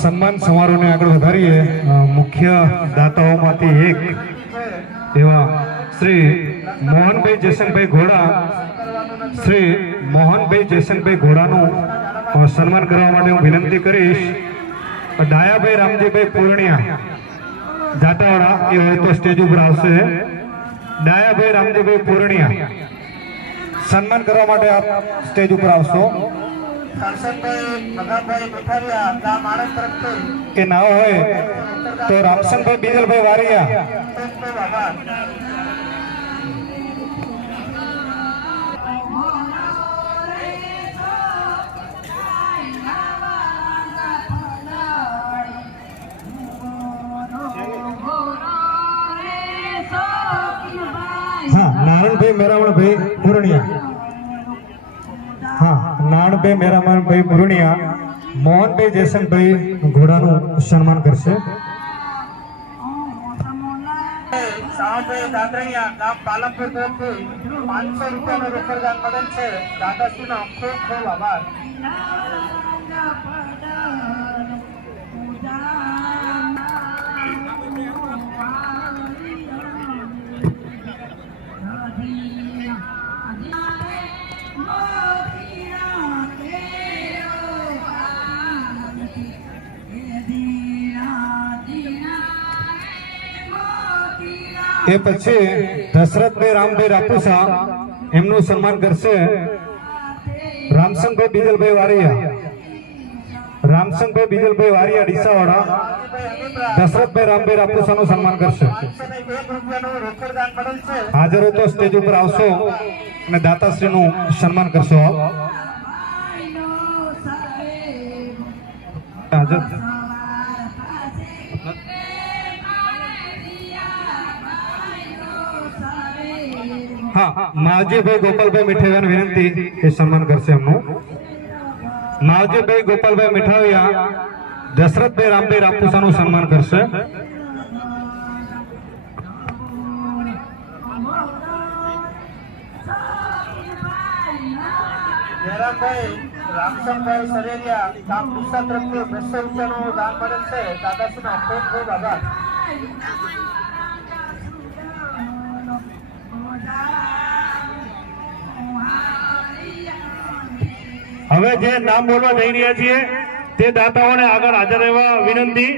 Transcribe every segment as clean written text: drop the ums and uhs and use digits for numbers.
સન્માન સમારોહને આગળ વધારીએ. મુખ્ય દાતાઓમાંથી એક એવા શ્રી મોહનભાઈ જયસંગભાઈ ઘોડા, શ્રી મોહનભાઈ જયસંગભાઈ ઘોડાનું સન્માન કરવા માટે હું વિનંતી કરીશ. ડાયાભાઈ રામજીભાઈ પૂર્ણિયા જાટાવાડા એ હોય તો સ્ટેજ ઉપર આવશે. ડાયાભાઈ રામજીભાઈ પૂર્ણિયા સન્માન કરવા માટે આપ સ્ટેજ ઉપર આવશો. કે ના હોય તો રામસંગભાઈ બીજલભાઈ વારિયા, હા નારાયણભાઈ મેરામણભાઈ પૂર્ણિયા, હા નારાયણભાઈ મેરામણભાઈ પૂર્ણિયા મોહનભાઈ જયસંગભાઈ ઘોડાનું સન્માન કરશે. પાલનપુર તરફથી 500 રૂપિયાનો રોકડ દાન મળેલ છે. દાદાશ્રીનો ખૂબ ખૂબ આભાર. એ પછી દશરથભાઈ રામભાઈ રાપુસા એમનું સન્માન કરશે. રામસંગભાઈ બીજલભાઈ વારિયા, રામસંગભાઈ બીજલભાઈ વારિયા ડીસાવાડા દશરથભાઈ રામભાઈ રાપુસાનું સન્માન કરશે. હાજર હોય તો સ્ટેજ ઉપર આવશો અને દાતાશ્રીનું સન્માન કરશો. હાજર હા માવજીભાઈ ગોપાલભાઈ મીઠાવિયાને વિનંતી એ સન્માન કરશે એમનું. માવજીભાઈ ગોપાલભાઈ મીઠાવિયા દશરથભાઈ રામભાઈ રાપુસાનું સન્માન કરશે. રામસંગભાઈ સરેરિયા ગામ ડીસા તરફથી 200 રૂપિયાનું દાન મળેલ છે. દાદાશ્રીનો ખૂબ ખૂબ આભાર. હવે જે નામ બોલવા જઈ રહ્યા છીએ તે દાતાઓને આગળ હાજર રહેવા વિનંતી.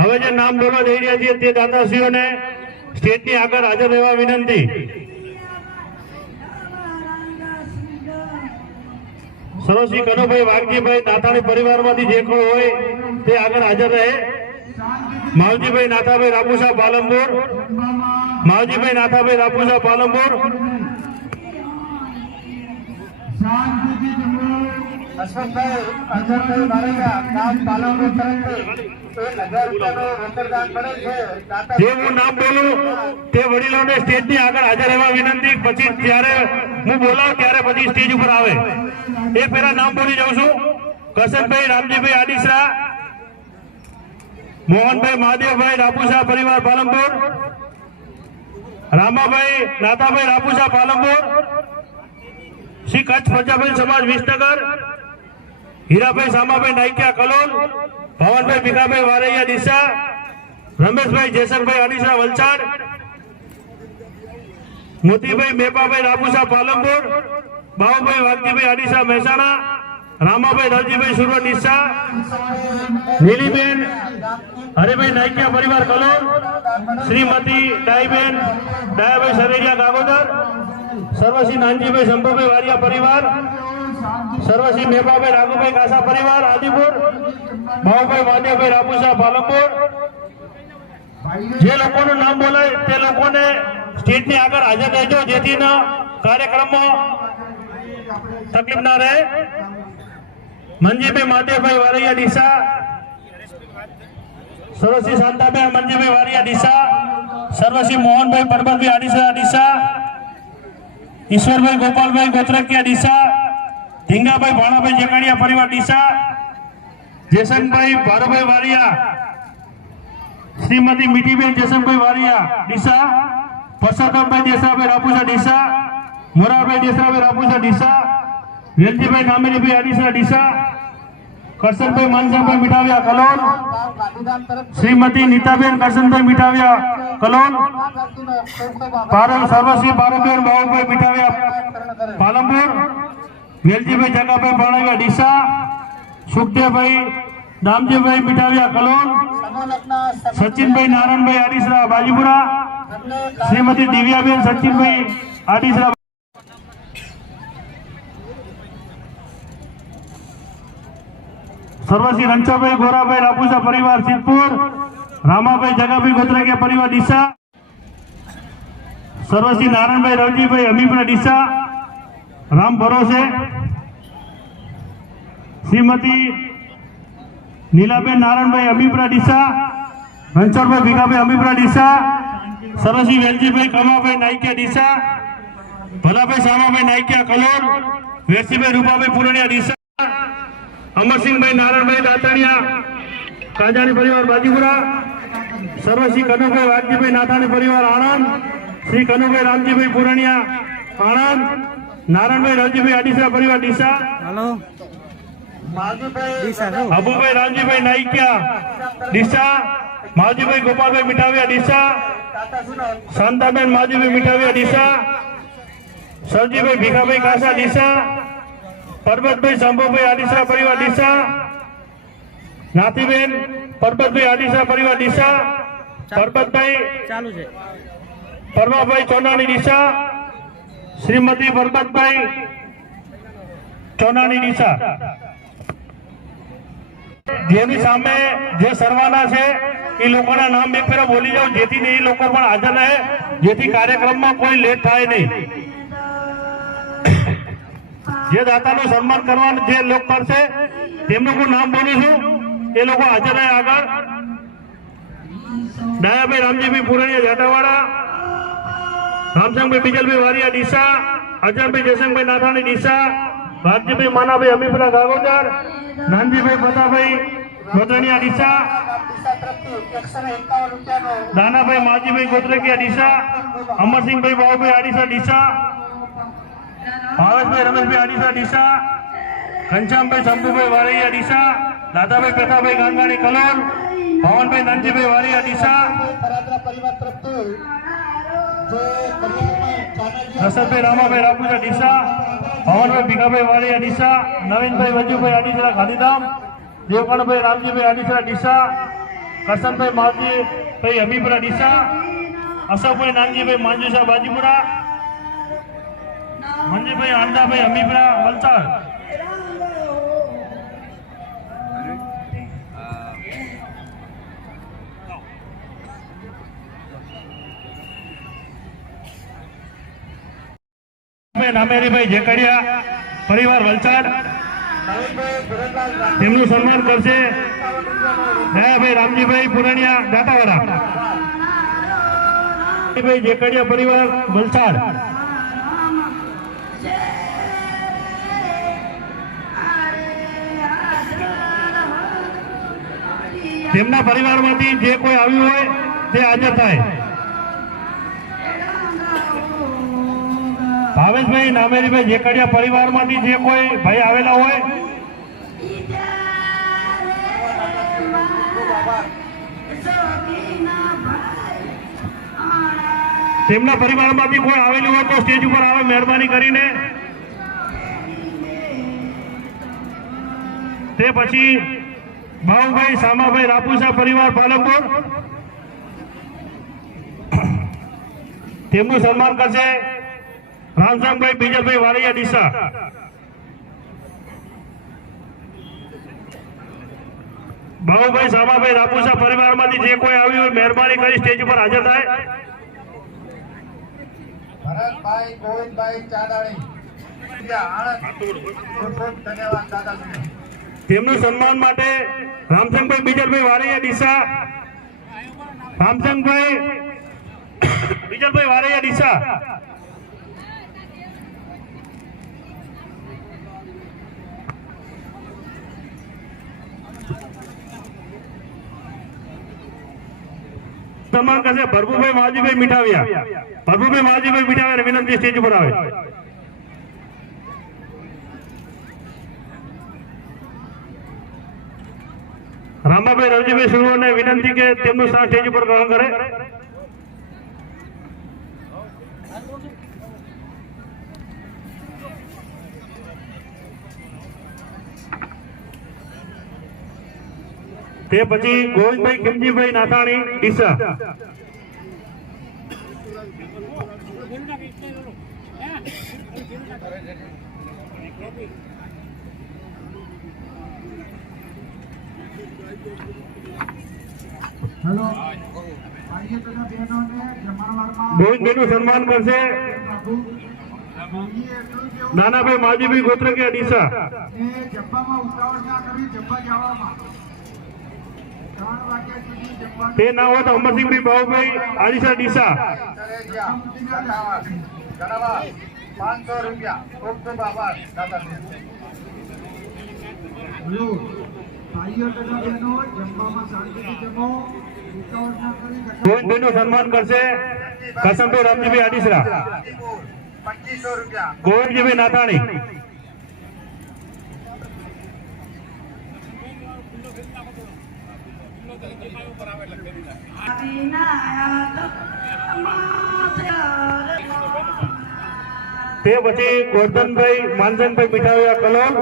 હવે જે નામ બોલવા જઈ રહ્યા છીએ તે દાતાશ્રીઓને સ્ટેજની આગળ હાજર રહેવા વિનંતી. સરોસી કનુભાઈ વાઘજીભાઈ નાથાણી પરિવારમાંથી જે કોઈ હોય તે આગળ હાજર રહે. માવજીભાઈ નાથાભાઈ રાપુસા પાલનપુર, માવજીભાઈ નાથાભાઈ રાપુસા પાલનપુર. અશોકભાઈ અજરભાઈ બારૈયા ગામ પાલનપુર તરફથી 1000 રૂપિયાનું રોકડ દાન મળેલ છે. જે હું નામ બોલું તે વડીલોને સ્ટેજની આગળ હાજર રહેવા વિનંતી. પછી જ્યારે હું બોલાવું ત્યારે પછી સ્ટેજ ઉપર આવે એ પહેલા નામ બોલી જાઉં છું. કરશનભાઈ રામજીભાઈ આડીસરા, મોહનભાઈ મહાદેવભાઈ રાપુસા પરિવાર પાલનપુર, રામાભાઈ નાથાભાઈ રાપુસા પાલનપુર, શ્રી કચ્છ પ્રજાપતિ સમાજ વિસનગર, હીરાભાઈ સામાભાઈ નાઈકિયા કલોલ, ભવનભાઈ ભીખાભાઈ વારૈયા ડીસા, રમેશભાઈ જયસંગભાઈ આડીસા વલસાડ, મોતીભાઈ મેપાભાઈ રાપુસા પાલનપુર, બાબુભાઈ વાઘજીભાઈ આડીસા મહેસાણા, રામાભાઈ રવજીભાઈ સુરત ડીસા, નીલીબેન હરિભાઈ નાઈકિયા પરિવાર કલોલ, શ્રીમતી ડાઈબેન ડાયાભાઈ સરેરિયા ગાગોદર, સર્વશ્રી નાનજીભાઈ શંભુભાઈ વારિયા પરિવાર, સર્વશ્રી મેપાભાઈ રાઘુભાઈ કાસા પરિવાર આદિપુર, બાબુભાઈ મહાદેવભાઈ રાપુસા પાલનપુર. જે લોકોનું નામ બોલાય તે લોકોને સ્ટેજની આગળ હાજર રહેજો જેથી કાર્યક્રમમાં તકલીફ ના રહે. મંજીભાઈ મહાદેવભાઈ વારિયા ડીસા, સર્વશ્રી શાંતાબેન મંજીભાઈ વારિયા ડીસા, સર્વશ્રી મોહનભાઈ પરબતભાઈ આડીસા ડીસા, ઈશ્વરભાઈ ગોપાલભાઈ ગોત્રકિયા ડીસા, ધીંગાભાઈ ભાણાભાઈ જેકાડિયા પરિવાર ડીસા, જયસંગભાઈ ભારુભાઈ વારિયા, શ્રીમતી મીઠીબેન જયસંગભાઈ વારિયા ડીસા, પરસોત્તમભાઈ દેસરાભાઈ રાપુસા ડીસા, મોરાભાઈ દેસરાભાઈ રાપુસા ડીસા, વેલજીભાઈ નામેલીભાઈ આડીસા ડીસા, કરશનભાઈ માનસાભાઈ મીઠાવિયા કલોલ, ગામ ગાંધીધામ તરફથી શ્રીમતી નીતાબેન કરશનભાઈ મીઠાવિયા કલોલ, માતાજીનો ખૂબ ખૂબ આભાર પારલ સર્વશ્રી પારુબેન બાબુભાઈ મીઠાવિયા કરણ કરે. પાલનપુર, વેલજીભાઈ જગાભાઈ ભાણાવિયા ડીસા, સુખદેવભાઈ દામજીભાઈ મીઠાવિયા કલોલ, સમૂહલગ્ન સચિનભાઈ નારાયણભાઈ આડીસરા બાજીપુરા, એમને શ્રીમતી દિવ્યાબેન સચિનભાઈ આડીસરા, સર્વશ્રી રંછાભાઈ ગોરાભાઈ રાપુસા પરિવાર સિદ્ધપુર, રામાભાઈ જગાભાઈ ગોત્રાકિયા પરિવાર ડીસા, સર્વશ્રી નારાયણભાઈ રવજીભાઈ અમીપુરા ડીસા, રામ ભરોસે, શ્રીમતી નીલાબેન નારાયણભાઈ અમીપુરા ડીસા, રણછોડભાઈ ભીખાભાઈ અમીપુરા ડીસા, સર્વશ્રી વેલજીભાઈ કમાભાઈ નાઈકિયા ડીસા, ભલાભાઈ શામાભાઈ નાઈકિયા કલોલ, વેરસીભાઈ રૂપાભાઈ પુરણિયા ડીસા, અમરસિંહભાઈ નારાયણભાઈ દાતાણિયા કાજાણી પરિવાર બાજીપુરા, સર્વશ્રી કનુભાઈ વાઘજીભાઈ નાથાણી પરિવાર આણંદ, શ્રી કનુભાઈ રામજીભાઈ પુરણિયા આણંદ, નારાયણભાઈ રવજીભાઈ આડીસરા પરિવાર ડીસા, માવજીભાઈ અબુભાઈ રામજીભાઈ નાઈકિયા ડીસા, માવજીભાઈ ગોપાલભાઈ મીઠાવિયા ડીસા, કાકાજીનો શાંતાબેન માવજીભાઈ મીઠાવિયા ડીસા, સરજીભાઈ ભીખાભાઈ કાસા ડીસા, પરબતભાઈ શંભુભાઈ આડીસરા પરિવાર ડીસા, નાથીબેન પરબતભાઈ આડીસરા પરિવાર ડીસા, પરબતભાઈ પરમાભાઈ ચોનાણી ડીસા, શ્રીમતી પરબતભાઈ ચોનાણી ડીસા. જેની સામે જે સરવાના છે એ લોકોના નામ બે ફેરા બોલી જાઓ, જેથી એ લોકો પણ હાજર રહે, જેથી કાર્યક્રમમાં કોઈ લેટ થાય નહીં. જે દાતાનું સન્માન કરવાનું જે લોકો કરશે તેમનું હું નામ બોલું છું, એ લોકો હાજર રહે. આગળ ડાયાભાઈ રામજીભાઈ પુરણિયા જાટાવાડા, રામસંગભાઈ બીજલભાઈ વારિયા ડીસા, અજયભાઈ જયસંગભાઈ નાથાણી ડીસા, વાઘજીભાઈ માનાભાઈ અમીપુરા ગાગોદર, નાનજીભાઈ પ્રતાપભાઈ ગોતરણિયા ડીસા, દિશા તરફથી 151 રૂપિયાનો દાનાભાઈ માજીભાઈ ગોત્રકિયા ડીસા, અમરસિંહભાઈ બાબુભાઈ આડીસા ડીસા, ભાવેશભાઈ રમેશભાઈ આડીસા ડીસા, ઘનશ્યામભાઈ શંભુભાઈ વારૈયા ડીસા, દાદાભાઈ પેથાભાઈ ગાંગાણી કલોલ, ભવનભાઈ નાનજીભાઈ વારિયા ડીસા, ખરાદરા પરિવાર તરફથી જે કરિયાણાની ચાનજી હસનભાઈ રામાભાઈ રાપુજા ડીસા, ભવનભાઈ ભીખાભાઈ વારિયા ડીસા, નવીનભાઈ વજુભાઈ આડીસરા ગાંધીધામ, દેવકણભાઈ રામજીભાઈ આડીસરા ડીસા, કરશનભાઈ માવજીભાઈ અમીપુરા ડીસા, અશોકભાઈ નાનજીભાઈ માંજુસા બાજીપુરા, મંજીભાઈ આંદાભાઈ અમીપુરા વલસાડ. નામેરીભાઈ જેકડિયા પરિવાર વલસાડ, નવીનભાઈ ધીરજલાલ રાઠોડ તેમનું સન્માન કરશે દયાભાઈ રામજીભાઈ પુરણિયા દાંતાવાડા, ભાઈ જેકડિયા પરિવાર વલસાડ, તેમના પરિવારમાંથી જે કોઈ આવ્યું હોય તે હાજર થાય. ભાવેશભાઈ નામેરીભાઈ જેકડિયા પરિવારમાંથી જે કોઈ ભાઈ આવેલા હોય તેમના પરિવારમાંથી કોઈ આવેલું હોય તો સ્ટેજ ઉપર આવે મહેરબાની કરીને. તે પછી બાબુભાઈ શામાભાઈ રાપુસા પરિવાર પાલનપુર, તેમનું સન્માન કરશે રામસંગભાઈ બીજલભાઈ વારિયા ડીસા. બાબુભાઈ શામાભાઈ રાપુસા પરિવારમાંથી જે કોઈ આવ્યું હોય મહેરબાની કરી સ્ટેજ ઉપર હાજર થાય. ભરતભાઈ ગોવિંદભાઈ ચાડાણી આણંદ ખૂબ ખૂબ ધન્યવાદ દાદાજી. તેમનું સન્માન માટે રામસંગભાઈ બીજલભાઈ વારિયા ડીસા, રામસંગભાઈ બીજલભાઈ વારિયા ડીસા, સન્માન કરશે ભરભુભાઈ માવજીભાઈ મીઠાવિયા. ભરભુભાઈ માવજીભાઈ મીઠાવિયા વિનંતી સ્ટેજ ઉપર આવે. રામાભાઈ રવજીભાઈ સુરવરને વિનંતી કે તેમનું સ્થાન સ્ટેજ ઉપર ગ્રહણ કરે. તે પછી ગોવિંદભાઈ ખીમજીભાઈ નાથાણી ડીસા. હેલો ભાઈઓ તથા બહેનોને જમણવારમાં ગોવિંદભાઈનું સન્માન કરશે નાનાભાઈ માજીભાઈ ગોત્રકિયા ડીસા. એ જબ્બામાં ઉતાવળ ના કરી જબ્બા જવામાં 3 વાગ્યા સુધી જબ્બા તે ના હોય તો અમરસિંહભાઈ બાબુભાઈ આડીસા ડીસા. ગણવા 500 રૂપિયા ખૂબ ખૂબ આભાર દાદાજી. હેલો ભાઈઓ તથા બહેનો જમવામાં શાંતિથી જમો ઉતાવળ ના કરી ગોવિંદભાઈનું સન્માન કરશે કરશનભાઈ રામજીભાઈ આડીસરા. 2500 રૂપિયા ગોવિંદજીભાઈ નાથાણી. તે પછી ગોરધનભાઈ માનસનભાઈ મીઠાવિયા કલોલ.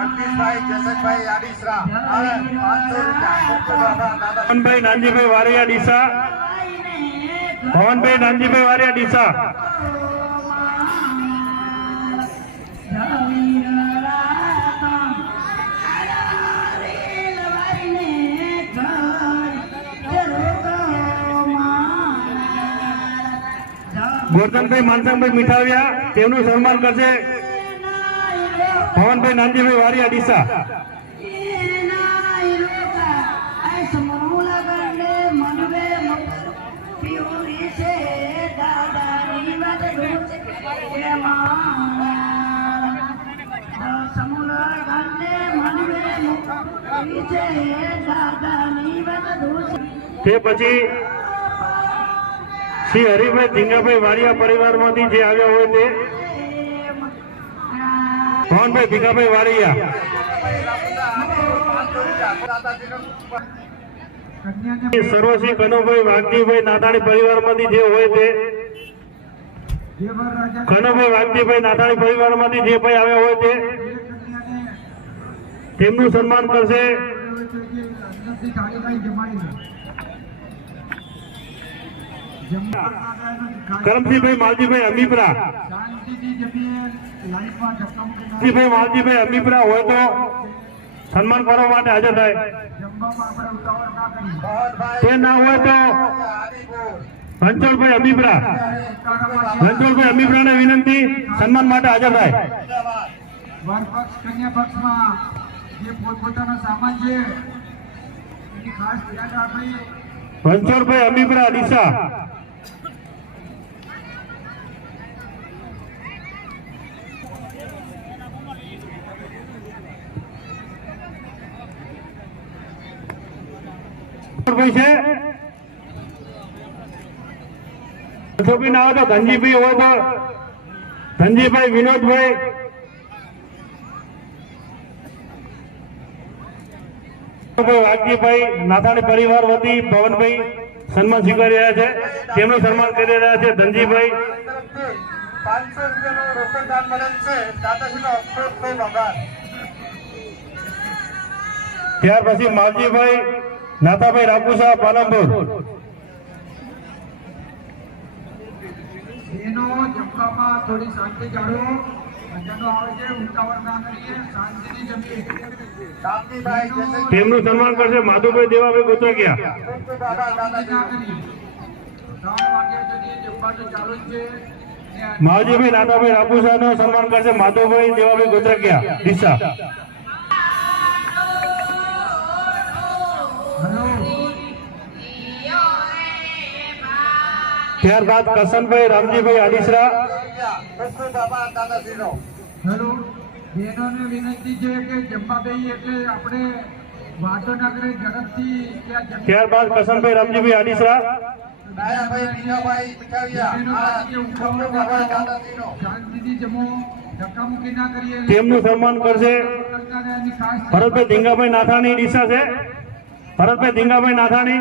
જગદીશભાઈ જસકભાઈ આડીસરા 500 રૂપિયા ખૂબ ખૂબ આભાર દાદા. પવનભાઈ નાનજીભાઈ વારિયા ડીસા. પવનભાઈ નાનજીભાઈ વારિયા ડીસા. ગોરધનભાઈ માનસંગભાઈ મીઠાવિયા તેમનું સન્માન કરશે પવનભાઈ નાનજીભાઈ વારિયા ડીસા. તે પછી શ્રી હરિભાઈ ધીંગાભાઈ વાડિયા પરિવારમાંથી જે આવ્યા હોય તે પવનભાઈ ભીખાભાઈ વાડિયા. સર્વશ્રી કનુભાઈ વાઘજીભાઈ નાથાણી પરિવારમાંથી જે હોય તે કનુભાઈ વાઘજીભાઈ નાથાણી પરિવારમાંથી જે ભાઈ આવ્યા હોય તે તેમનું સન્માન કરશે કરમસિંહભાઈ માલજીભાઈ અમીપરા. કરમસિંહભાઈ માલજીભાઈ અમીપરા હોય તો સન્માન કરવા માટે હાજર થાય. તે ના હોય તો રણછોડભાઈ અમીપરા. રણછોડભાઈ અમીપરાને વિનંતી સન્માન માટે હાજર થાય. વર પક્ષ કન્યા પક્ષમાં જે પોતપોતાનો સામાન છે એની ખાસ ધ્યાન રાખવી. રણછોડભાઈ અમીપરા ડીસા. છે છોકરી ના હોય તો ધનજીભાઈ હોય તો ધનજીભાઈ વિનોદભાઈ. વાઘજીભાઈ નાથાણી પરિવાર વતી પવનભાઈ સન્માન સ્વીકારી રહ્યા છે. તેમનું સન્માન કરી રહ્યા છે ધનજીભાઈ. 500 રૂપિયાનો રોકડ દાન મળેલ છે દાદાજીનો ખૂબ ખૂબ આભાર. ત્યાર પછી માવજીભાઈ નાથાભાઈ રાપુસા પાલનપુર. એનો જમવામાં થોડી શાંતિ જાળવો. ભજનો આવે છે ઉતાવળ ના કરીએ શાંતિથી જમીએ. શાંતિભાઈ જય તેમનું સન્માન કરશે માધુભાઈ દેવાભાઈ ગોત્રકિયા. ખૂબ ખૂબ આભાર દાદાજી. 3 વાગ્યા સુધી જમવાનું ચાલુ જ છે. માવજીભાઈ નાથાભાઈ રાપુસાનું સન્માન કરશે માધુભાઈ દેવાભાઈ ગોત્રકિયા ડીસા. ત્યારબાદ કરશનભાઈ રામજીભાઈ આડીસરા. ખૂબ ખૂબ આભાર દાદાજીનો. હેલો બહેનોને વિનંતી છે કે જમવા બેહીએ એટલે આપણે વાતો ના કરે ઝડપથી ત્યાં જમીએ. ત્યારબાદ કરશનભાઈ રામજીભાઈ આડીસરા. નાયાભાઈ બીજાભાઈ મીઠાવિયા શાંતિથી જમો, ધક્કામુક્કી ના કરીએ. તેમનું સન્માન કરશે ભરતભાઈ ધીંગાભાઈ નાથાણી ડીસા છે. ભરતભાઈ ધીંગાભાઈ નાથાણી.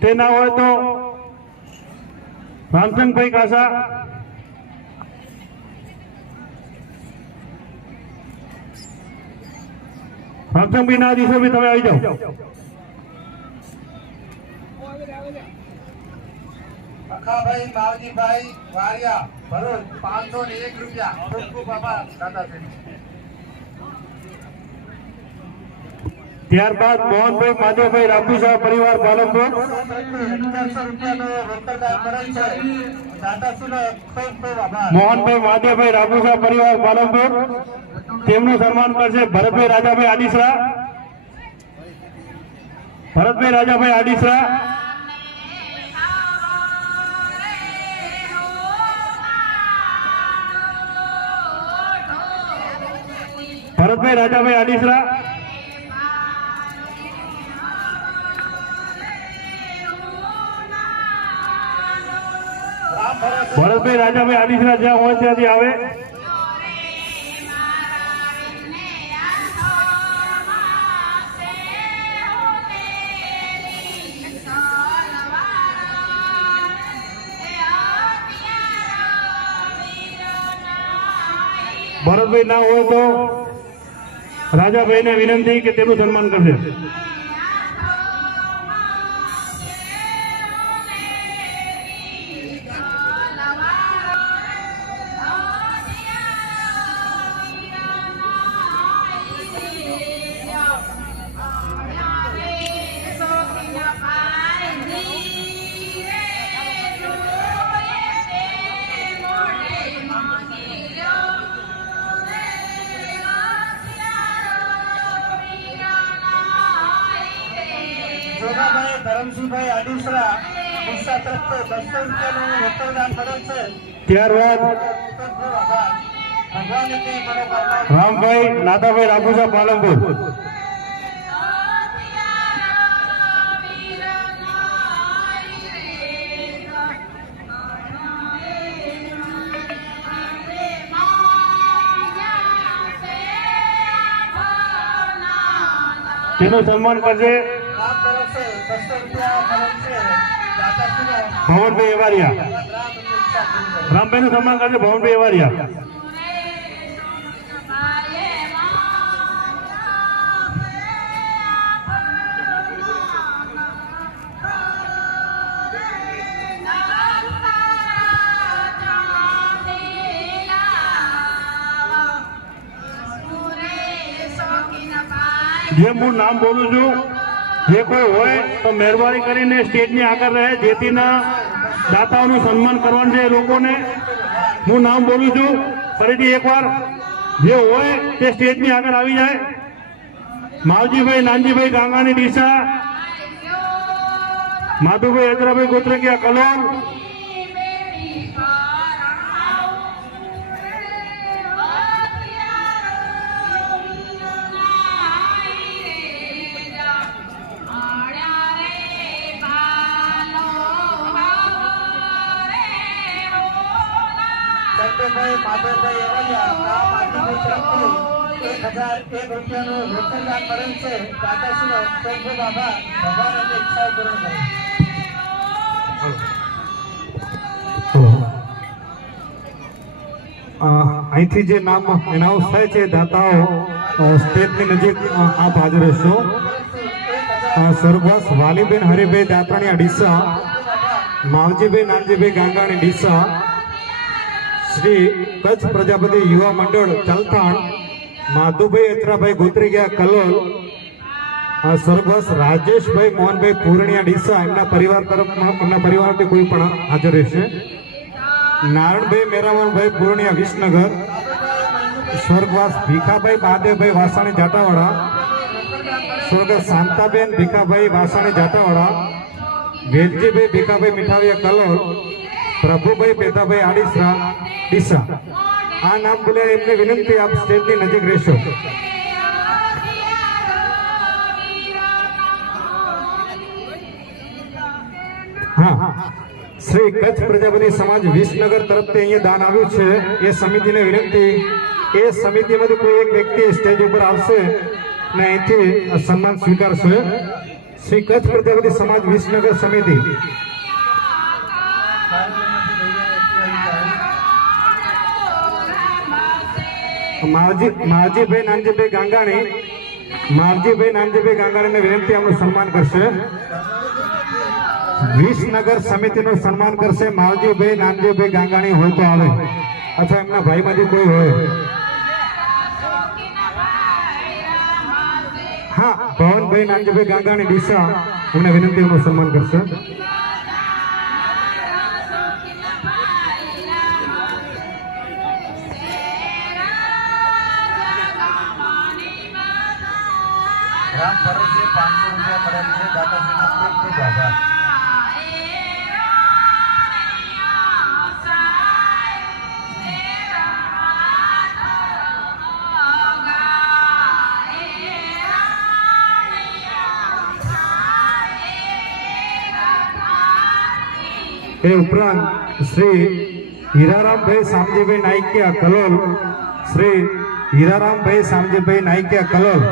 તે ના હોય તો રામચંદભાઈ કાસા. રામચંદભાઈ ના દિવસો બી તમે આવી જાઓ. અખાભાઈ માવજીભાઈ વારિયા ભરૂચ 501 રૂપિયા. ખૂબ ખૂબ આભાર દાદાશ્રી. ત્યારબાદ મોહનભાઈ માધવભાઈ રાપુસા પરિવાર પાલનપુર. 1100 રૂપિયાનો રોકડદાન કરેલ છે. દાદાશ્રીનો ખૂબ ખૂબ આભાર. મોહનભાઈ માધવભાઈ રાપુસા પરિવાર પાલનપુર. તેમનું સન્માન કરશે ભરતભાઈ રાજાભાઈ આડીસરા. ભરતભાઈ રાજાભાઈ આડીસરા. ભરતભાઈ રાજાભાઈ આડીસરા. ભરતભાઈ રાજાભાઈ આડીસરા જ્યાં હોય ત્યાંથી આવે. ભરતભાઈ ના હોય તો રાજાભાઈને વિનંતી કે તેમનું સન્માન કરશે. જોગાભાઈ ધરમસિંહભાઈ આડીસરા ડીસા તરફથી 200 રૂપિયાનું રોકડદાન કરેલ છે. ત્યારબાદ ખૂબ ખૂબ આભાર. ભગવાનની મનોકામના રામભાઈ નાથાભાઈ રાપુસા પાલનપુર. તેનું સન્માન કરશે રામ તરફથી 200 રૂપિયા કરેલ છે. દાદાશ્રીનો ભવનભાઈ એવારિયા. રામભાઈનું સન્માન કરશે ભવનભાઈ એવારિયા. જેમ હું નામ બોલું છું, જે કોઈ હોય તો મહેરબાની કરીને સ્ટેજની આગળ રહે, જેથી દાતાઓનું સન્માન કરવાનું છે. એ લોકોને હું નામ બોલું છું ફરીથી એકવાર, જે હોય તે સ્ટેજની આગળ આવી જાય. માવજીભાઈ નાનજીભાઈ ગાંગાણી ડીસા. માધુભાઈ અજરાભાઈ ગોત્રકિયા કલોલ. સંજયભાઈ માધવભાઈ એવાલિયા ગામ આદિભાઈ તરફથી 1001 રૂપિયાનું રોકડદાન કરેલ છે. દાદાશ્રીનો ખૂબ ખૂબ આભાર. ભગવાન એમની ઈચ્છાઓ પૂર્ણ કરે. અહીંથી જે નામ એનાઉન્સ થાય છે દાતાઓ સ્ટેજની નજીક આપ હાજર રહેશો. સ્વર્ગવાસ વાલીબેન હરિભાઈ દાતાણીયા ડીસા. માવજીભાઈ નાનજીભાઈ ગાંગાણી ડીસા. શ્રી કચ્છ પ્રજાપતિ યુવા મંડળ ચલથાણ. માધુભાઈ અચરાભાઈ ગોત્રીગિયા કલોલ. સ્વર્ગવાસ રાજેશભાઈ મોહનભાઈ પૂર્ણિયા ડીસા. એમના પરિવાર પરિવારથી કોઈ પણ હાજર રહેશે. નારણભાઈ મેરામણભાઈ પૂર્ણિયા વિસનગર. સ્વર્ગવાસ ભીખાભાઈ મહાદેવભાઈ વાસાણી જાટાવાડા. સ્વર્ગસ્થ શાંતાબેન ભીખાભાઈ વાસાણી જાટાવાડા. વેલજીભાઈ ભીખાભાઈ મીઠાવિયા કલોલ. પ્રભુભાઈ પેતાભાઈ આડીસરા ડીસા. આ નામ બોલ્યા એમને વિનંતી, આપ સ્ટેજની નજીક રહેશો. હા, શ્રી કચ્છ પ્રજાપતિ સમાજ વિસનગર તરફથી અહીંયા દાન આવ્યું છે. એ સમિતિને વિનંતી, એ સમિતિમાંથી કોઈ એક વ્યક્તિ સ્ટેજ ઉપર આવશે અને અહીંથી સન્માન સ્વીકારશે. શ્રી કચ્છ પ્રજાપતિ સમાજ વિસનગર સમિતિ. માવજીભાઈ નાનજીભાઈ ગાંગાણી, માવજીભાઈ નાનજીભાઈ ગાંગાણીને વિનંતી આમનું સન્માન કરશે. વિસનગર સમિતિનું સન્માન કરશે. માવજીભાઈ નાનજીભાઈ ગાંગાણી હોય તો આવે, અથવા એમના ભાઈમાંથી કોઈ હોય. હા, ભવનભાઈ નાનજીભાઈ ગાંગાણી ડીસા, એમને વિનંતી એમનું સન્માન કરશે. રામ ભરોસે 500 રૂપિયા મળેલ છે. દાદાશ્રીનો ખૂબ ખૂબ આભાર. એ ઉપરાંત શ્રી હીરારામભાઈ શામજીભાઈ નાઈકિયા કલોલ, શ્રી હીરારામભાઈ શામજીભાઈ નાઈકિયા કલોલ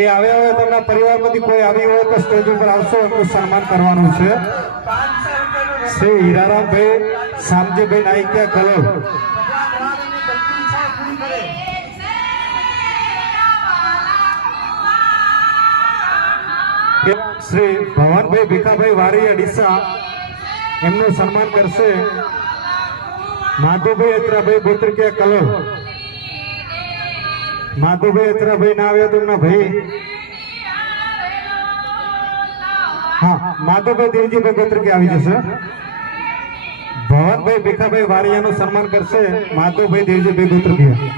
એ આવ્યા હોય, તેમના પરિવારમાંથી કોઈ આવી હોય તો સ્ટેજ ઉપર આવશો, એમનું સન્માન કરવાનું છે. 500 રૂપિયાનું શ્રી હીરારામભાઈ શામજીભાઈ નાઈકિયા કલોલ. ભગવાન રામની બધી ઈચ્છાઓ પૂરી કરે. શ્રી ભવાનભાઈ ભીખાભાઈ વારિયા ડીસા, એમનું સન્માન કરશે. માધુભાઈ અચરાભાઈ ગોત્રકિયા કલોલ. માધુભાઈ અચરાભાઈ ના આવ્યા તો એમના ભાઈ, હા, માધુભાઈ દેવજીભાઈ ગોત્રકિયા આવી જશે. ભવાનભાઈ ભીખાભાઈ વારિયાનું સન્માન કરશે. માધુભાઈ દેવજીભાઈ ગોત્રકિયા.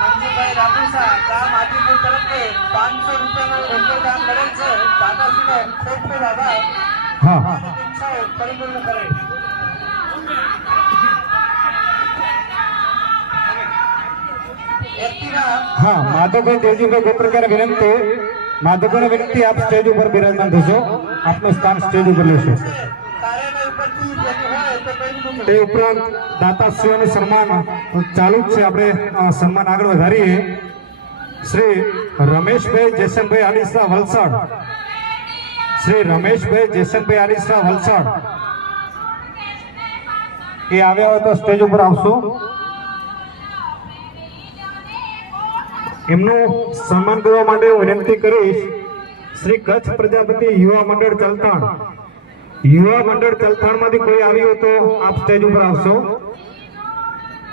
મંજીભાઈ રાબુસા ગામ આદિપુર તરફથી 500 રૂપિયાનું રોકડ દાન કરેલ છે. દાદાશ્રીનો ખૂબ ખૂબ આભાર. હા, ઈચ્છાઓ પરિપૂર્ણ કરે. વ્યક્તિના હા, માધવભાઈ દેવજીભાઈ ગોત્રકિયાને વિનંતી, માધવભાઈને વિનંતી, આપ સ્ટેજ ઉપર બિરાજમાન થશો, આપનું સ્થાન સ્ટેજ ઉપર લેશો. કાર્યાલય ઉપરથી જેનું હોય તો કહી દીધું. તે ઉપરાંત દાતાશ્રીઓનું સન્માન ચાલુ જ છે. આપણે સન્માન આગળ વધારીએ. શ્રી રમેશભાઈ જેસનભાઈ આડીસરા વલસાડ, શ્રી રમેશભાઈ જેસનભાઈ આડીસરા વલસાડ એ આવ્યા હોય તો સ્ટેજ ઉપર આવશો. એમનું સન્માન કરવા માટે હું વિનંતી કરીશ. શ્રી કચ્છ પ્રજાપતિ યુવા મંડળ ચલથાણ, યુવા મંડળ ચલથાણમાંથી કોઈ આવ્યું તો આપ સ્ટેજ ઉપર આવશો.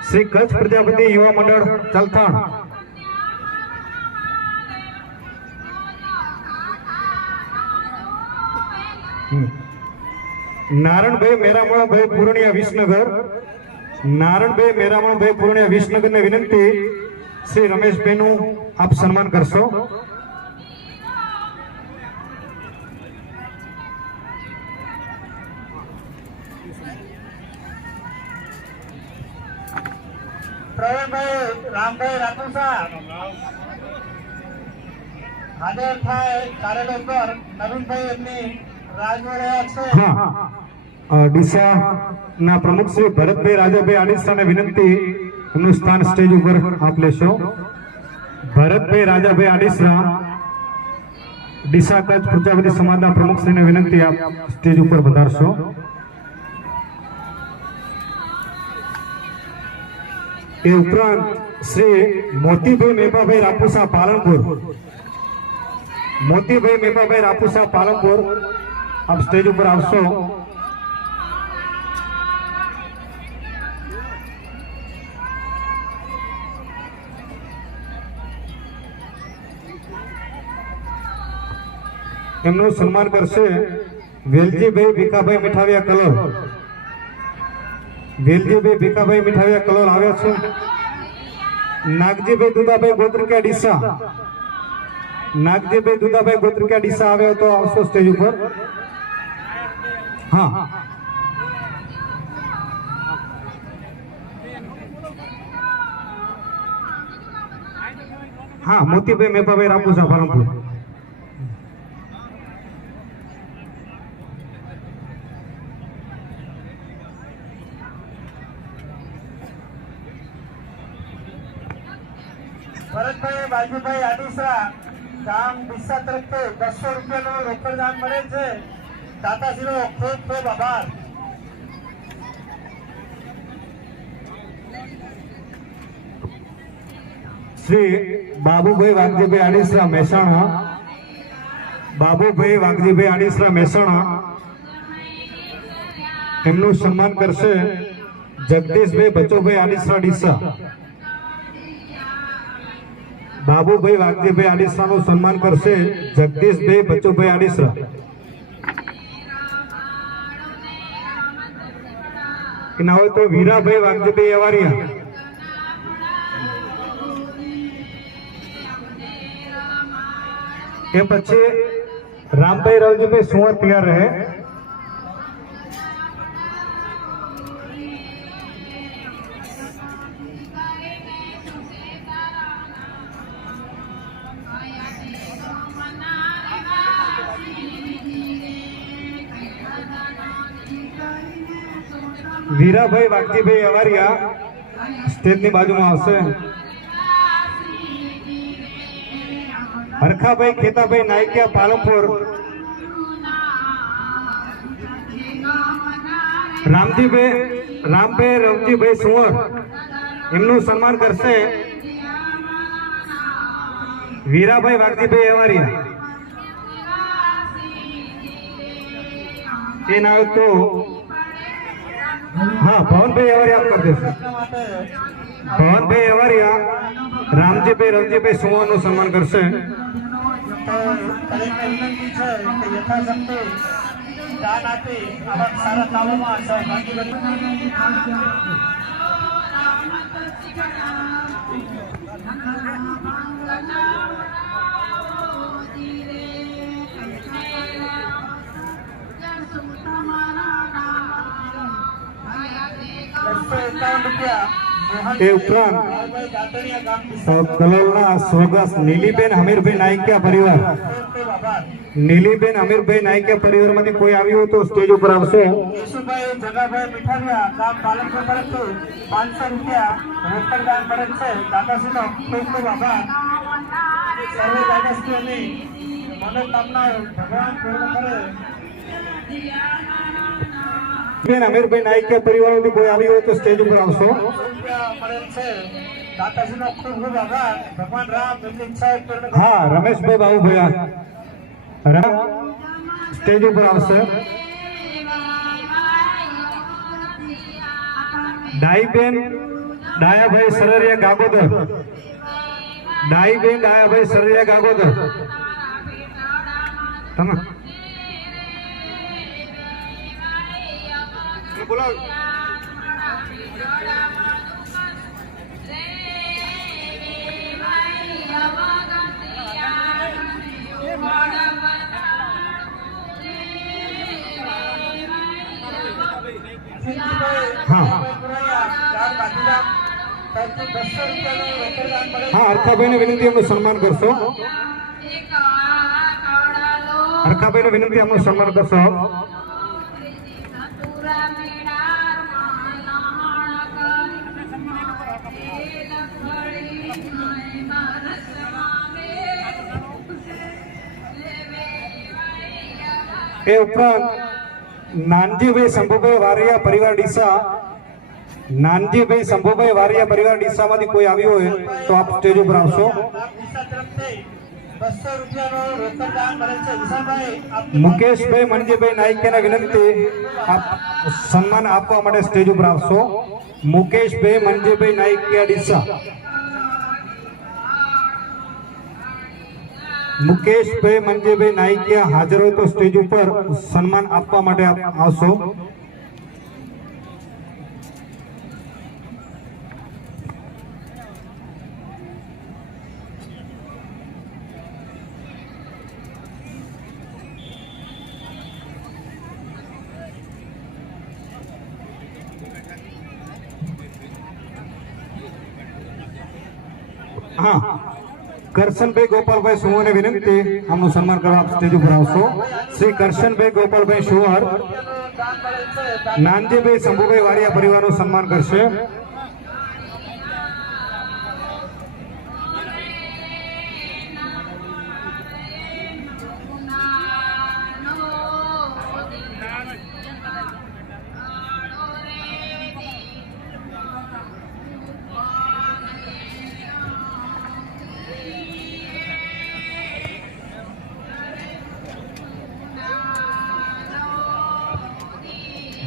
શ્રી કચ્છ પ્રજાપતિ યુવા મંડળ ચલથાણ. નારણભાઈ મેરામણભાઈ પૂર્ણિયા વિસનગર, નારણભાઈ મેરામણભાઈ પૂર્ણિયા વિસનગરને વિનંતી, શ્રી રમેશભાઈનું આપ સન્માન કરશો. પ્રવીણભાઈ રામભાઈ રાતુસા હાજર થાય કાર્યાલય પર. નવીનભાઈ એમની રાહ જોઈ રહ્યા છે. હા, ડીસાના પ્રમુખ શ્રી ભરતભાઈ રાજાભાઈ આડીસાને વિનંતી, એમનું સ્થાન સ્ટેજ ઉપર આપ લેશો. ભરતભાઈ રાજાભાઈ આડીસા, ડીસા કચ્છ પ્રજાપતિ સમાજના પ્રમુખ શ્રીને વિનંતી, આપ સ્ટેજ ઉપર પધારશો. એ ઉપરાંત શ્રી મોતીભાઈ મેપાભાઈ રાપુસા પાલનપુર, મોતીભાઈ મેપાભાઈ રાપુસા પાલનપુર આપ સ્ટેજ ઉપર આવશો. એમનું સન્માન કરશે વેલજીભાઈ ભીખાભાઈ મીઠાવિયા કલોલ. વેલજીભાઈ ભીખાભાઈ મીઠાવિયા કલોલ આવ્યા છે. નાગજીભાઈ દુદાભાઈ ગોત્રિકા ડીસા, નાગજીભાઈ દુદાભાઈ ગોત્રિકા ડીસા આવ્યો તો આવશો સ્ટેજ ઉપર. હા હા, મોતીભાઈ મેપાભાઈ રાપુસા પાલનપુર. ભરતભાઈ બાજુભાઈ આડીસા ગામ ડીસા તરફથી 200 રૂપિયાનો રોકડ દાન મળે છે. દાતાશ્રીનો ખૂબ ખૂબ આભાર. શ્રી બાબુભાઈ વાઘજીભાઈ આડીસરા મહેસાણા, બાબુભાઈ વાઘજીભાઈ આડીસરા મહેસાણા, એમનું સન્માન કરશે જગદીશભાઈ બચોભાઈ આડીસરા ડીસા. બાબુભાઈ વાઘજીભાઈ આડીસરાનું સન્માન કરશે જગદીશભાઈ બચુભાઈ આડીસરા. ના હોય તો વીરાભાઈ વાઘજીભાઈ અવારિયા. એ પછી રામભાઈ રવજીભાઈ સુવર તૈયાર રહે. વીરાભાઈ વાઘજીભાઈ અવારિયા સ્ટેજની બાજુમાં આવશે. હરખાભાઈ ખેતાભાઈ નાયકિયા પાલનપુર, રામભાઈ રવજીભાઈ સુવર, એમનું સન્માન કરશે વીરાભાઈ વાઘજીભાઈ અવારિયા. એ ના હોય તો હા ભવનભાઈ અવારિયા કરી દેશે. ભવનભાઈ અવારિયા રામજીભાઈ રવજીભાઈ સુવરનું સન્માન કરશે. દરેકને વિનંતી છે કે યથાશક્તિ દાન આપી આવા સારા કામોમાં સહભાગી બનો. એ ઉપરાંત કલોલના સ્વર્ગસ્થ નીલીબેન હમીરભાઈ નાયકિયા પરિવાર, નીલીબેન હમીરભાઈ નાયકિયા પરિવારમાંથી કોઈ આવ્યું હોય તો સ્ટેજ ઉપર આવશે. કેશુભાઈ જગાભાઈ મીઠાવિયા ગામ પાલનપુર તરફથી 500 રૂપિયા રોકડ દાન મળે છે. દાદાશ્રીનો ખૂબ ખૂબ આભાર. સર્વે દાદાશ્રીઓની મનોકામનાઓ ભગવાન પૂર્ણ કરે. બેન અમીરભાઈ નાયકિયા પરિવારમાંથી કોઈ આવ્યું હોય તો સ્ટેજ ઉપર આવશો. રૂપિયા મળે છે. દાદાશ્રીનો ખૂબ ખૂબ આભાર. ભગવાન રામ એમની ઈચ્છા પૂર્ણ કરે. હા રમેશભાઈ બાબુભાઈ સ્ટેજ ઉપર આવશે. ડાઈબેન ડાયાભાઈ સરરિયા ગાગોદર, ડાઈબેન ડાયાભાઈ સરરિયા ગાગોદર. તમે બોલાવો. હા હરખાભાઈને વિનંતી એમનું સન્માન કરશો. હરખાભાઈને વિનંતી એમનું સન્માન કરશો. એ ઉપરાંત નાનજીભાઈ શંભુભાઈ વારિયા પરિવાર ડીસા, નાનજીભાઈ શંભુભાઈ વારિયા પરિવાર ડીસામાંથી કોઈ આવ્યું હોય તો આપ સ્ટેજ ઉપર આવશો. મુકેશભાઈ મનજીભાઈ નાયકિયાને વિનંતી આપ સન્માન આપવા માટે સ્ટેજ ઉપર આવશો. મુકેશભાઈ મનજીભાઈ નાયકિયા ડીસા, મુકેશભાઈ મનજીભાઈ નાયકિયા હાજર હોય તો સ્ટેજ ઉપર સન્માન આપવા માટે આવશો. હા કરશનભાઈ ગોપાલભાઈ સુવરને વિનંતી આમનું સન્માન કરવા આપ સ્ટેજ ઉપર આવશો. શ્રી કરશનભાઈ ગોપાલભાઈ સુવર દાન મળે છે. નાનજીભાઈ શંભુભાઈ વારિયા પરિવારનું સન્માન કરશે.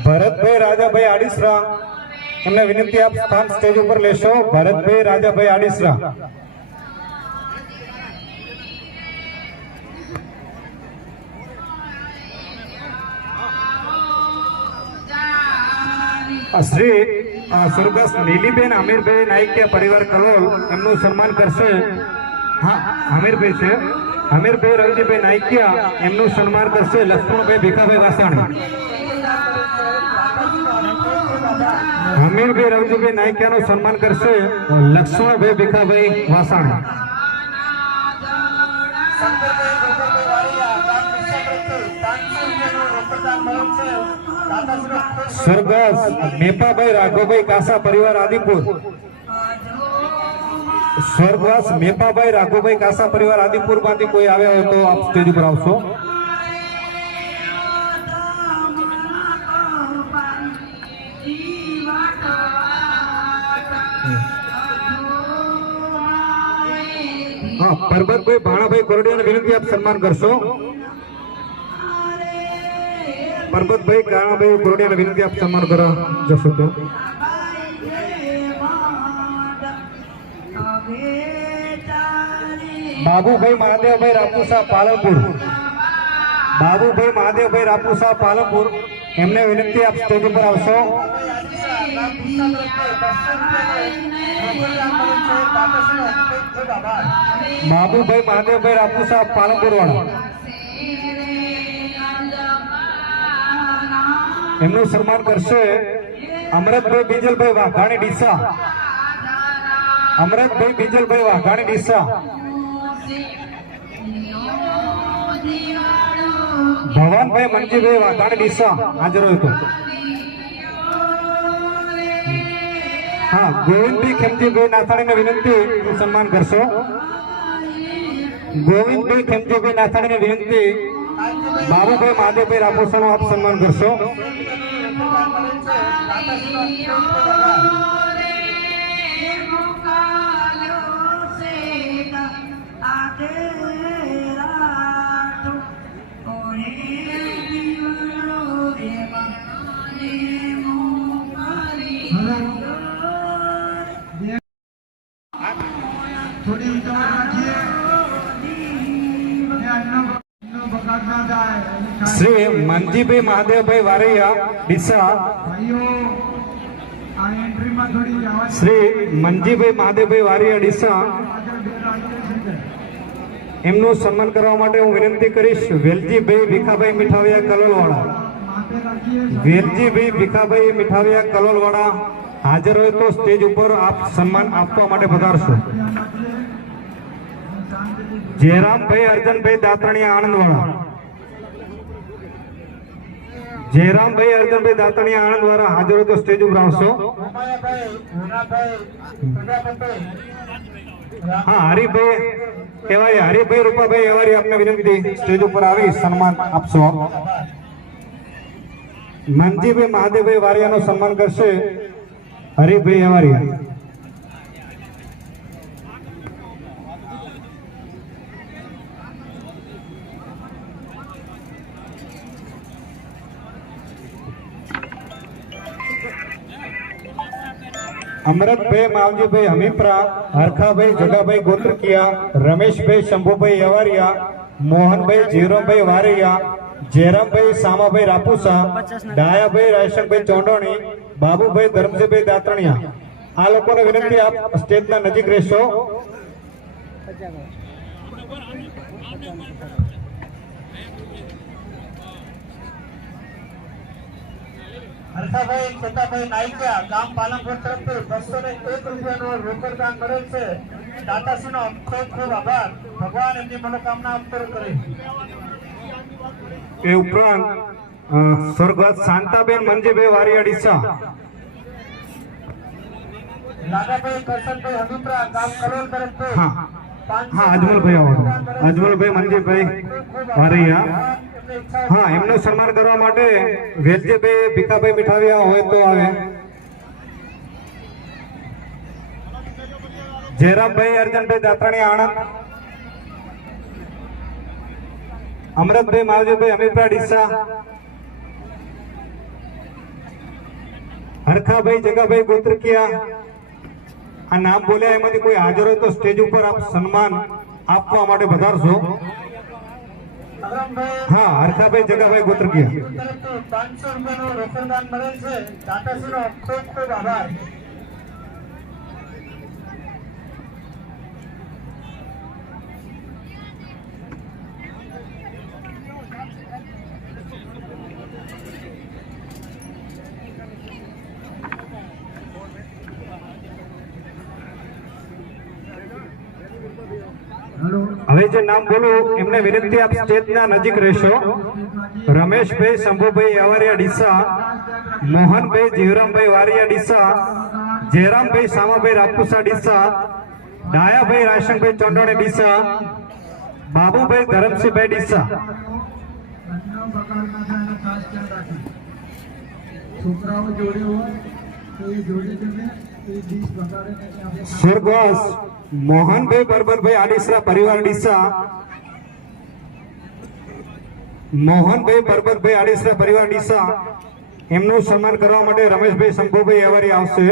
ભરતભાઈ રાજાભાઈ આડીસરા એમને વિનંતી આપ સ્થાન સ્ટેજ ઉપર લેશો. ભરતભાઈ રાજાભાઈ આડીસરા. શ્રી સ્વર્ગસ્થ નીલીબેન આમિરભાઈ નાઈકિયા પરિવાર કલોલ એમનું સન્માન કરશે. હા આમિરભાઈ છે. આમિરભાઈ રવજીભાઈ નાઈકિયા એમનું સન્માન કરશે. લક્ષ્મણભાઈ ભીખાભાઈ વાસાણી. અમીરભાઈ રવજીભાઈ નાયકિયાનું સન્માન કરશે લક્ષ્મણભાઈ ભીખાભાઈ વાસાણી. સ્વર્ગસ્થ મેપાભાઈ રાઘવભાઈ કાસા પરિવાર આદિપુર. સ્વર્ગસ્થ મેપાભાઈ રાઘવભાઈ કાસા પરિવાર આદિપુર માંથી કોઈ આવ્યા હોય તો આપ સ્ટેજ ઉપર આવશો. હા પરબતભાઈ ભાણાભાઈ કોરડિયાને વિનંતી આપ સન્માન કરશો. પરબતભાઈ કાણાભાઈ કોરડિયાને વિનંતી આપ સન્માન કરવા જશો તો. બાબુભાઈ મહાદેવભાઈ રાપુસા પાલનપુર. બાબુભાઈ મહાદેવભાઈ રાપુસા પાલનપુર એમને વિનંતી આપ સ્ટેજ ઉપર આવશો. બાબુભાઈ મહાદેવભાઈ રાપુસા પાલનપુર વાળા એમનું સન્માન કરશે અમરતભાઈ બીજલભાઈ વાઘાણી ડીસા. અમરતભાઈ બીજલભાઈ વાઘાણી ડીસા. ભવાનભાઈ મંજીભાઈ વાઘાણી ડીસા હાજર હોય તો. હા ગોવિંદભાઈ ખેમજીભાઈ નાથાણીને વિનંતી સન્માન કરશો. ગોવિંદભાઈ ખેમજીભાઈ નાથાણીને વિનંતી બાબુભાઈ મહાદેવભાઈ રાપોસાનું આપ સન્માન કરશો. શ્રી મંજીભાઈ મહાદેવભાઈ વારૈયા ડીસા. શ્રી મંજીભાઈ મહાદેવભાઈ વારૈયા ડીસા એમનું સન્માન કરવા માટે હું વિનંતી કરીશ વેલજીભાઈ ભીખાભાઈ મીઠાવિયા કલોલવાળા. વેલજીભાઈ ભીખાભાઈ મીઠાવિયા કલોલવાળા હાજર હોય તો સ્ટેજ ઉપર આપ સન્માન આપવા માટે પધારશો. જયરામભાઈ અર્જનભાઈ દાતણીયા આણંદવાળા. જયરામભાઈ અર્જનભાઈ દાતણીયા આણંદવાળા હાજર હોય તો સ્ટેજ ઉપર આવશો. હા હરિભાઈ એવારી, હરિભાઈ રૂપાભાઈ એવારી આપને વિનંતી સ્ટેજ ઉપર આવી સન્માન આપશો. મંજીભાઈ મહાદેવભાઈ વારિયાનું સન્માન કરશે હરિભાઈ એવારી. અમરતભાઈ માવજીભાઈ હમીપરા, હરખાભાઈ જગાભાઈ ગોત્રકિયા, રમેશભાઈ શંભુભાઈ યવારિયા, મોહનભાઈ જીવરામભાઈ વારૈયા, જયરામભાઈ સામાભાઈ રાપુસા, ડાયાભાઈ રાયશંકભાઈ ચોંડોણી, બાબુભાઈ ધર્મજીભાઈ દાતણિયા. આ લોકોને વિનંતી આપ સ્ટેજના નજીક રહેશો. હર્ષાભાઈ છોટાભાઈ નાઈકિયા ગામ પાલનપુર તરફથી 201 રૂપિયાનો રોકડ દાન મળેલ છે. દાતાશ્રીનો ખૂબ ખૂબ આભાર. ભગવાન એમની મનોકામના પૂર્ણ કરે. એ ઉપરાંત સ્વર્ગસ્થ શાંતાબેન મંજીભાઈ વારિયા ડીસા, નાગાભાઈ કરશનભાઈ હમીપરા ગામ કલોલ તરફથી હા હા અજમલભાઈ આવો, અજમલભાઈ મંજીભાઈ વારિયા, હા એમનું સન્માન કરવા માટે વેલજીભાઈ ભીખાભાઈ મીઠાવિયા હોય તો આવે. જયરામભાઈ અર્જનભાઈ દાત્રાણી આણંદ, અમરતભાઈ માવજીભાઈ અમીરપરા ડીસા, હરખાભાઈ જગાભાઈ ગોત્રકિયા. આ નામ બોલ્યા એમાંથી કોઈ હાજર હોય તો સ્ટેજ ઉપર આપ સન્માન આપવા માટે વધારશો. હા હરખાભાઈ જગાભાઈ ગોત્રકિયા. તરફથી 500 રૂપિયાનું રોકડ દાન મળેલ છે. દાતાશ્રીનો ખૂબ ખૂબ આભાર. હવે જે નામ બોલું એમને વિનંતી આપ સ્ટેજના નજીક રહેશો. રમેશભાઈ શંભુભાઈ અવારિયા ડીસા, મોહનભાઈ જીવરામભાઈ વારિયા ડીસા, જયરામભાઈ સામાભાઈ રાપુસા ડીસા, ડાયાભાઈ રાશનભાઈ ચોંડોણી ડીસા, બાબુભાઈ ધરમસિંહભાઈ ડીસા. છોકરાઓ જોડે હોય તો એ જોડે જમે એ ડીશ બગાડે નહીં. આપણે સ્વર્ગસ્થ મોહનભાઈ પરબતભાઈ આડીસરા પરિવાર ડીસા, મોહનભાઈ પરબતભાઈ આડીસરા પરિવાર ડીસા, એમનું સન્માન કરવા માટે રમેશભાઈ શંભુભાઈ અવારી આવશે.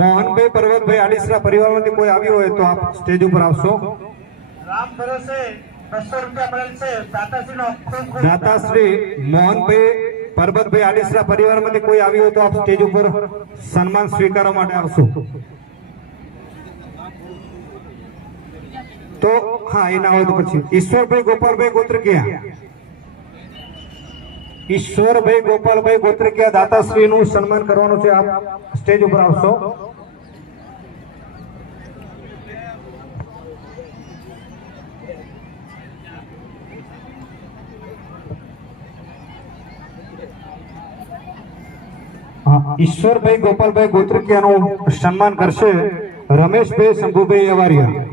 મોહનભાઈ પરબતભાઈ આડીસરા પરિવારમાંથી કોઈ આવ્યું હોય તો આપ સ્ટેજ ઉપર આવશો. રામ ભરોસે 200 રૂપિયા મળેલ છે. દાતાશ્રીનો ખૂબ ખૂબ દાતાશ્રી મોહનભાઈ પરબતભાઈ આડીસરા પરિવારમાંથી કોઈ આવ્યું હોય તો આપ સ્ટેજ ઉપર સન્માન સ્વીકારવા માટે આવશો. તો હા એ ના હોય તો પછી ઈશ્વરભાઈ ગોપાલભાઈ ગોત્રકિયા, ઈશ્વરભાઈ ગોપાલભાઈ ગોત્રકિયા દાતાશ્રી નું સન્માન કરવાનું છે. આપ સ્ટેજ ઉપર આવશો. ઈશ્વરભાઈ ગોપાલભાઈ ગોત્રકિયાનું સન્માન કરશે રમેશભાઈ શંભુભાઈ અવારિયા.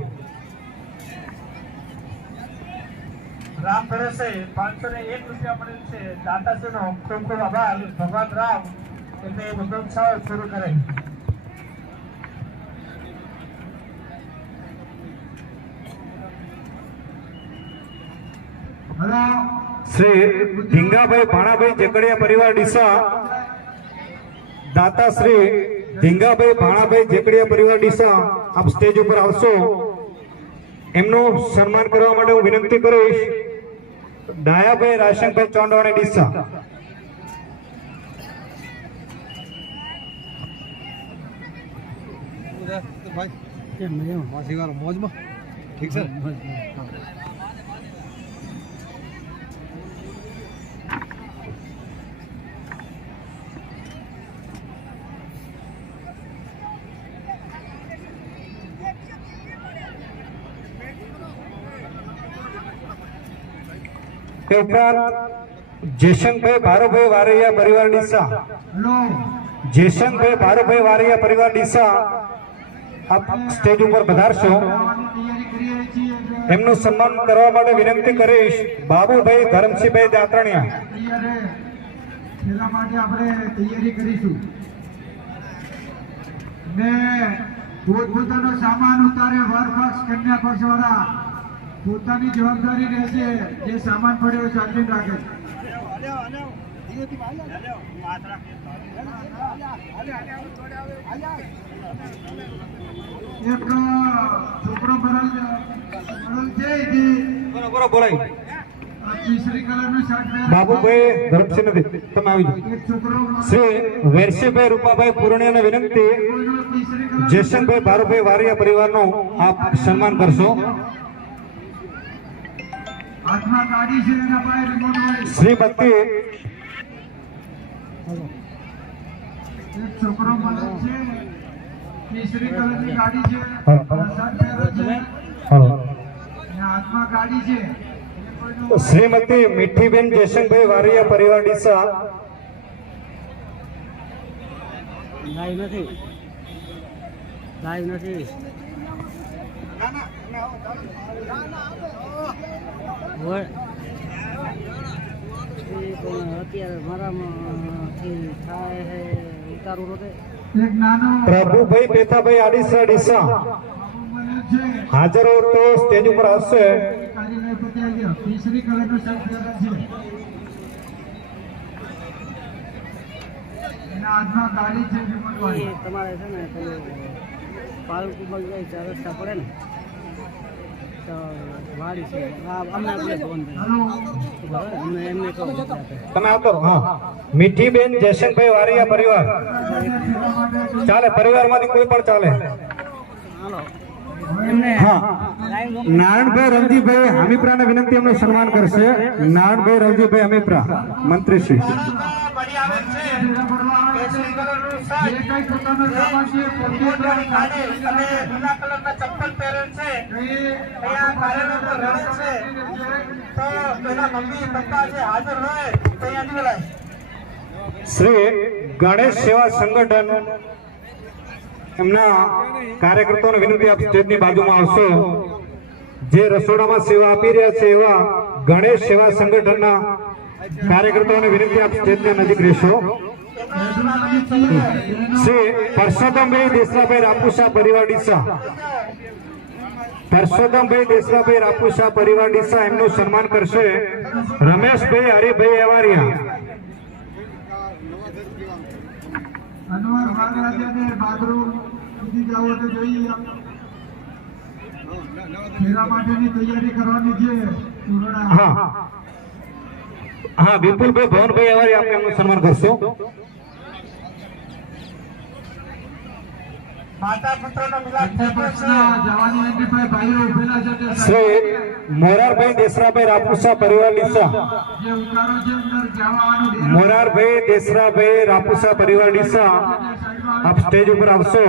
રામ ભરોસે 501 રૂપિયા મળેલ છે. દાતાશ્રીનો ખૂબ ખૂબ આભાર. ભગવાન રામ એમને મનોકામના પૂર્ણ કરે. હલો શ્રી ધીંગાભાઈ ભાણાભાઈ જેકડિયા પરિવાર ડીસા, દાતાશ્રી ધીંગાભાઈ ભાણાભાઈ જેકડિયા પરિવાર ડીસા આપ સ્ટેજ ઉપર આવશો. એમનું સન્માન કરવા માટે હું વિનંતી કરીશ ડાયાભાઈ રાશનભાઈ ચોંડવાણી ડીસા. મોજમાં ઠીક છે. તે ઉપરાંત જેશનભાઈ ભારુભાઈ વારૈયા પરિવાર ડીસા, હલો જેશનભાઈ ભારુભાઈ વારૈયા પરિવાર ડીસા આપ સ્ટેજ ઉપર પધારશો. તૈયારી કરીએ છીએ એટલે એમનું સન્માન કરવા માટે વિનંતી કરીશ બાબુભાઈ ધરમસિંહભાઈ દાત્રણિયા. તૈયાર રહે. તેના માટે આપણે તૈયારી કરીશું ને પોતપોતાનો સામાન ઉતારે. વર પક્ષ કન્યા પક્ષ વાળા પોતાની જવાબદારી રહેશે. જે સામાન પડ્યો સાચવીને રાખે. એક છોકરો ભરેલ છે બરોબર બોલાય. કેસરી કલરનું શર્ટ પહેરેલ. બાબુભાઈ ધરમસિંહ નથી, તમે આવી જાઓ. એક છોકરો શ્રી વેરસીભાઈ રૂપાભાઈ પૂર્ણિયાને વિનંતી કેસરી કલર જેશનભાઈ ભારુભાઈ વારિયા પરિવારનું આપ સન્માન કરશો. હાથમાં ગાડી છે એના પાસે રિમોટ હોય. શ્રીમતી એક છોકરો મળે છે કેસરી કલરની ગાડી છે હા. પ્રસાદ પહેરો છે હાલો. અને હાથમાં ગાડી છે એ કોઈનું શ્રીમતી મીઠીબેન જયશંકભાઈ વારિયા પરિવાર ડીસા. લાઈવ નથી હોય. એ પણ અત્યારે મારામાંથી થાય છે ઉતારું રોતે એક નાનો પ્રભુભાઈ પેથાભાઈ આડીસા ડીસા બાબુ મને છે હાજર હો તો સ્ટેજ ઉપર આવશે. કાર્યલય પતી ગયો કેસરી કલરનો શર્ટ પહેરે છે એના હાથમાં ગાડી છે એ વિમલભાઈ તમારે છે ને પેલું પાલકુમાં જાય ચાર રસ્તા પડે ને તો વાડી છે અમને આપણે ફોન હલો અમને એમને કહો તમે આવતો રહો. હા. મીઠીબેન જયશંકભાઈ વારિયા પરિવાર ચાલે, પરિવારમાંથી કોઈ પણ ચાલે. હાલો એમને હા. નારાયણભાઈ રવજીભાઈ હમીપ્રાને વિનંતી એમનું સન્માન કરશે. નારાયણભાઈ રવજીભાઈ હમીપ્રા મંત્રીશ્રી. મળી આવેલ છે કેસરી કલરનું જે શર્ટ, કઈ પોતાનો સામાન છે પોતે કોટવાળી ગાડી અને લીલા કલરના ચપ્પલ પહેરેલ છે. અહીંયા કાર્યાલય પર રહે છે તો પેલા મમ્મી પપ્પા જે હાજર હોય તો અહીંયાથી બોલાય. શ્રી ગણેશ સેવા સંગઠન એમના કાર્યકર્તાઓને વિનંતી આપ સ્ટેજની બાજુમાં આવશો. જે રસોડામાં સેવા આપી રહ્યા છે એવા ગણેશ સેવા સંગઠનના કાર્યકર્તાઓને વિનંતી આપ સ્ટેજની નજીક રહેશો. શ્રી પરસોત્તમભાઈ દેસરાભાઈ રાપુસા પરિવાર ડીસા. પરસોત્તમભાઈ દેસરાભાઈ રાપુસા પરિવાર ડીસા એમનું સન્માન કરશે રમેશભાઈ હરિભાઈ એવારિયા. અનવર મહારાજાને બાથરૂમ સુધી જાઓ તો જોઈએ ફેરા માટેની તૈયારી કરવાની છે પૂર્ણા હા હા વિપુલભાઈ ભવનભાઈ એવારી આપણે એમનું સન્માન કરશું. માતા પુત્રનો મિલાપ થઈ ગયો છે. પક્ષના જવાની એન્ટ્રી ભાઈઓ ઉભેલા છે તે શ્રી મોરારભાઈ દેસરાભાઈ રાપુસા પરિવાર ડીસા. જે ઉતારો છે અંદર જવાનું ડેરો મોરારભાઈ દેસરાભાઈ રાપુસા પરિવાર ડીસા આપ સ્ટેજ ઉપર આવશો.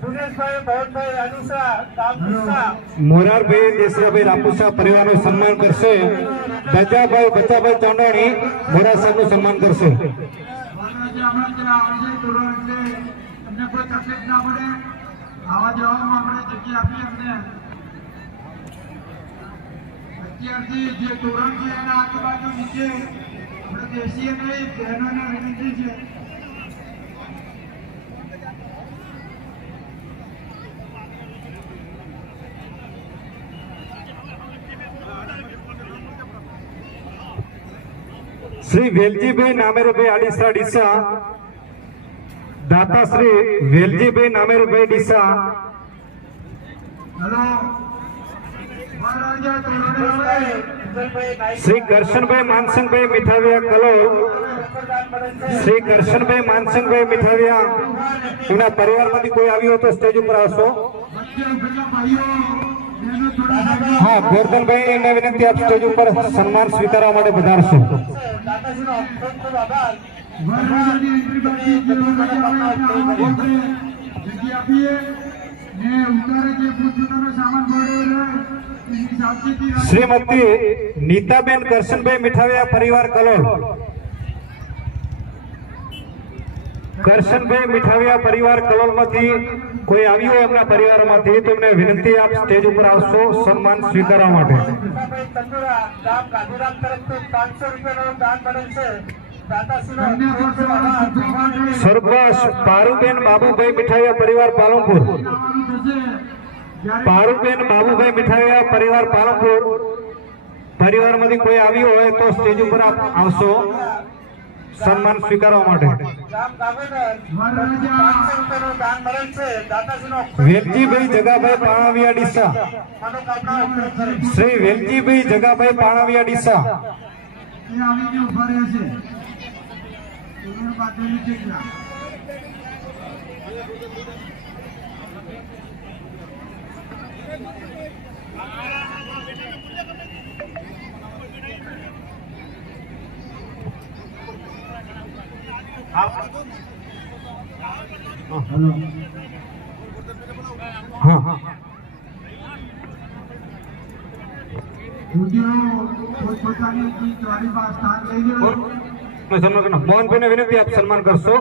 સુરેશભાઈ ભવનભાઈ આડીસા ગામ ડીસા. મોરારભાઈ દેસરાભાઈ રાપુસા પરિવારનું સન્માન કરશે. બચાભાઈ ચાંડાણી મોરા સાહેબનું સન્માન કરશે. મહારાજા હમણાં ત્યાં આવશે થોડો એટલે તમને કોઈ તકલીફ ના પડે આવા જવામાં આપણે જગ્યા આપી અમને અત્યારથી જે તોરણ છે એના આજુબાજુ નીચે આપણે બેસીએ નહીં બહેનોને વિનંતી છે શ્રી વેલજીભાઈ નામેરુભાઈ આડીસા ડીસા. દાતા શ્રી વેલજીભાઈ નામેરુભાઈ ડીસા. હલો મહારાજા તોરણે સુરેશભાઈ આવે વિજયભાઈ નાઈક શ્રી કરશનભાઈ માનસંગભાઈ મીઠાવિયા કલોલ. રક્તદાન મળે છે. શ્રી કરશનભાઈ માનસંગભાઈ મીઠાવિયા એમના પરિવારમાંથી કોઈ આવ્યું હોય તો સ્ટેજ ઉપર આવશો. વચ્ચે ઉભેલા ભાઈઓ બહેનો થોડા હા ગોરધનભાઈ એને વિનંતી આપ સ્ટેજ ઉપર સન્માન સ્વીકારવા માટે પધારશો. દાદાજીનો ખૂબ ખૂબ આભાર. મહારાજાની એન્ટ્રી બાકી જે મજા આવે એટલે આવવા દે જગ્યા આપીએ ને ઉતારે જે પોતપોતાનો સામાન ભરેલો હોય એની સાવચેતી રાખો. શ્રીમતી નીતાબેન કરશનભાઈ મીઠાવિયા પરિવાર કલોલ. કરશનભાઈ મીઠાવિયા પરિવાર કલોલમાંથી કોઈ આવ્યું હોય એમના પરિવારમાંથી તો એમને વિનંતી આપ સ્ટેજ ઉપર આવશો સન્માન સ્વીકારવા માટે. મુક્તાભાઈ તંદુરા ગામ ગાંધીધામ તરફથી 500 રૂપિયાનું દાન મળેલ છે. દાદાશ્રીનો બંને ખૂબ ખૂબ પક્ષો આભાર. શીખવા માટે સ્વર્ગવાસ પારુબેન બાબુભાઈ મીઠાવિયા પરિવાર પાલનપુર. આવવાનું થશે જ્યારે પારુબેન બાબુભાઈ મીઠાવિયા પરિવાર પાલનપુર પરિવારમાંથી કોઈ આવ્યું હોય તો સ્ટેજ ઉપર આપ આવશો સન્માન સ્વીકારવા માટે. ગામ ગામેદર 500 રૂપિયાનું દાન મળેલ છે. દાદાશ્રીનો ખૂબ વેલજીભાઈ જગાભાઈ પાણાવિયા ડીસા. મનોકામના પૂરી કરે. શ્રી વેલજીભાઈ જગાભાઈ પાણાવિયા ડીસા. એ આવીને ઉભા રહેશે તોરણ બાંધેલી જગ્યા હા હા ખુદીઓ પોતપોતાની ચોરીમાં સ્થાન લઈ લો. સન્માન કરો. મોહનભાઈને વિનંતી આપ સન્માન કરશો.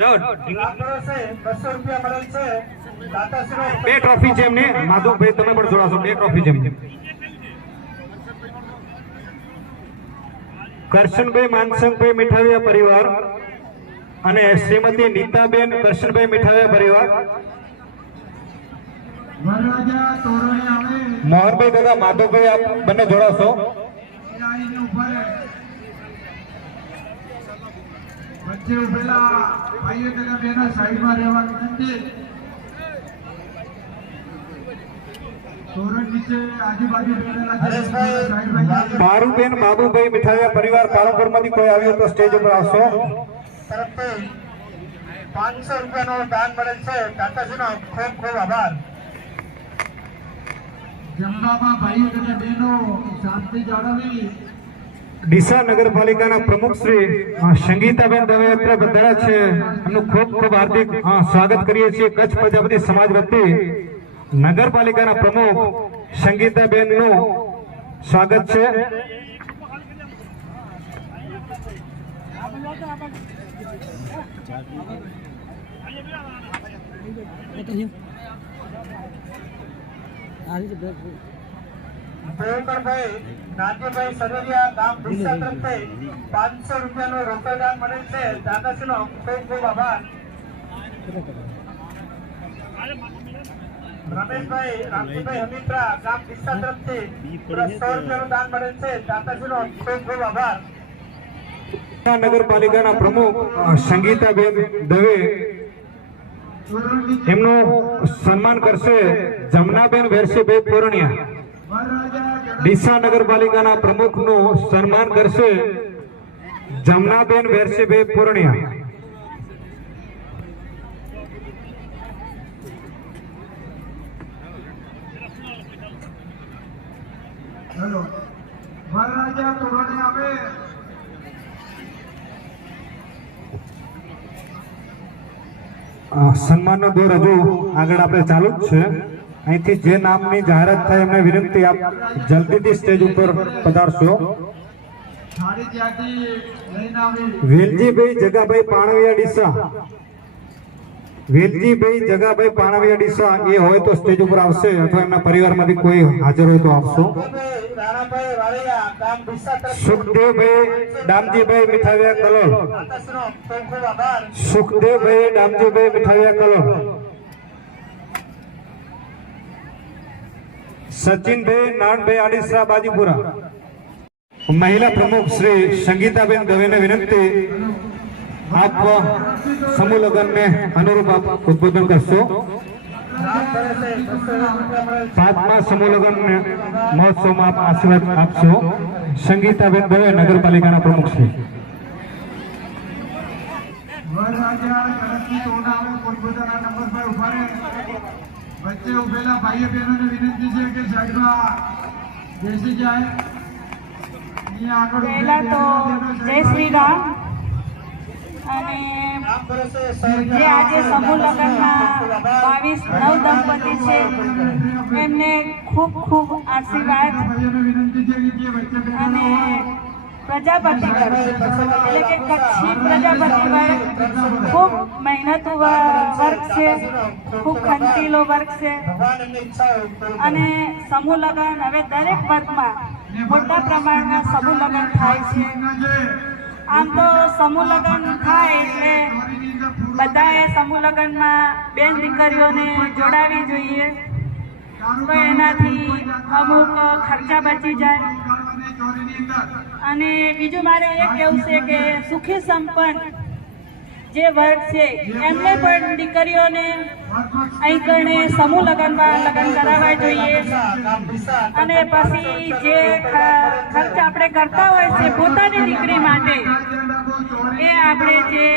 જાઓ. રામપુરા છે 200 રૂપિયા મળેલ છે દાતાશ્રીનો બે ટ્રોફી છે એમને. માધવભાઈ તમે પણ જોડાશો. બે ટ્રોફી છે એમને. કરશનભાઈ માનસંગભાઈ મીઠાવિયા પરિવાર અને શ્રીમતી નીતાબેન કરશનભાઈ મીઠાવિયા પરિવાર. વરરાજા તોરણે આવે મોહનભાઈ દાદા માધવભાઈ આપ બંને જોડાશો. આવીને ઉભા રહે. વચ્ચે ઉભેલા ભાઈઓ તથા બહેનો સાઈડમાં રહેવા વિનંતી. તોરણ નીચે આજુબાજુ બેઠેલા છે હરેશભાઈ, સાઈડમાં પારુબેન બાબુભાઈ મીઠાવિયા પરિવાર પાલનપુરમાંથી કોઈ આવ્યો તો સ્ટેજ ઉપર આવશો. તરફથી 500 રૂપિયાનો દાન મળેલ છે દાતાશ્રીનો ખૂબ ખૂબ આભાર. જમવામાં ભાઈઓ તથા બહેનો શાંતિ જાળવી. ડીસા નગરપાલિકાના પ્રમુખ શ્રી સંગીતાબેન દવે અત્રે બધા છે. એમનું ખૂબ ખૂબ હાર્દિક સ્વાગત કરીએ છીએ. કચ્છ પ્રજાપતિ સમાજ વતી નગરપાલિકાના પ્રમુખ સંગીતાબેનનું સ્વાગત છે. દેવકરભાઈ નાટ્યભાઈ સરવૈયા ગામ ડીસા તરફથી 500 રૂપિયાનો રોકડ દાન મળેલ છે દાતાશ્રીનો ખૂબ ખૂબ આભાર. રમેશભાઈ રામજીભાઈ હમીદ્રા ગામ ડીસા તરફથી 100 રૂપિયાનું દાન મળેલ છે દાતાશ્રીનો ખૂબ ખૂબ આભાર. નગરપાલિકાના પ્રમુખ સંગીતાબેન દવે એમનું સન્માન કરશે જમનાબેન વેરસીભાઈ પૂર્ણિયા. ડીસા નગરપાલિકાના પ્રમુખનું સન્માન કરશે જમનાબેન વેરસીભાઈ પૂર્ણિયા. ચલો વરરાજા તોરણે આવે. સન્માનનો દોર હજુ આગળ આપણે ચાલુ જ છે. અહીંથી જે નામની જાહેરાત થાય એમને વિનંતી આપ જલ્દીથી સ્ટેજ ઉપર પધારશો. થાળી ત્યાંથી લઈને આવી. વેલજીભાઈ જગાભાઈ પાણવિયા ડીસા. વેલજીભાઈ જગાભાઈ પાણવિયા ડીસા એ હોય તો સ્ટેજ ઉપર આવશે અથવા એમના પરિવારમાંથી કોઈ હાજર હોય તો આપશો. રાણાભાઈ વાળિયા ગામ ડીસા તરફથી સુખદેવભાઈ ડામજીભાઈ મીઠાવિયા કલોલ. દાતાશ્રીનો ખૂબ ખૂબ આભાર. સુખદેવભાઈ ડામજીભાઈ મીઠાવિયા કલોલ. સચિનભાઈ નાનભાઈ આડીસરા બાજીપુરા. મહિલા પ્રમુખ શ્રી સંગીતાબેન દવેને વિનંતી આપ સમૂહ લગ્નને અનુરૂપ આપ ઉદ્બોધન કરશો. રામ ભરોસે 200 રૂપિયા મળેલ છે. પાંચમા સમૂહ લગ્ન મહોત્સવમાં આપ આશીર્વાદ આપશો. સંગીતાબેન દવે નગરપાલિકાના પ્રમુખ શ્રી. વરરાજા ઝડપથી તોરણે આવે. પોતપોતાના નંબર પર ઉભા રહે. વચ્ચે ઉભેલા ભાઈઓ બહેનોને વિનંતી છે કે સાઈડમાં બેસી જાય. અહીંયા આગળ પહેલા તો જય શ્રી રામ. અને રામ ભરોસે 100 જે રૂપિયા આજે સમૂહ લગ્નમાં 22 નવ દંપતી છે એમને ખૂબ ખૂબ આશીર્વાદ ભાઈઓને વિનંતી છે કે જે વચ્ચે બેઠેલા અને હોય પ્રજાપતિ વર્ગ એટલે કે કચ્છી પ્રજાપતિ વર્ગ ખૂબ મહેનતુ વર્ગ છે, ખૂબ ખંતીલો વર્ગ છે. ભગવાન એમની ઈચ્છા હોય તો અને સમૂહ લગ્ન હવે દરેક વર્ગમાં મોટા પ્રમાણમાં સમૂહ લગ્ન થાય છે. આમ તો સમૂહ લગ્ન થાય એટલે બધાએ સમૂહ લગ્નમાં બેન દીકરીઓને જોડાવી જોઈએ તો એનાથી અમુક ખર્ચા બચી જાય. અને બીજું મારે એ કહેવું છે કે સુખી સંપન્ન જે વર્ગ છે એમને પણ દીકરીઓને અહીં કણે સમૂહ લગ્નમાં લગ્ન કરાવવા જોઈએ. ગામ ડીસા અને પછી જે ખર્ચ આપણે કરતા હોય છે પોતાની દીકરી માટે એ આપણે જે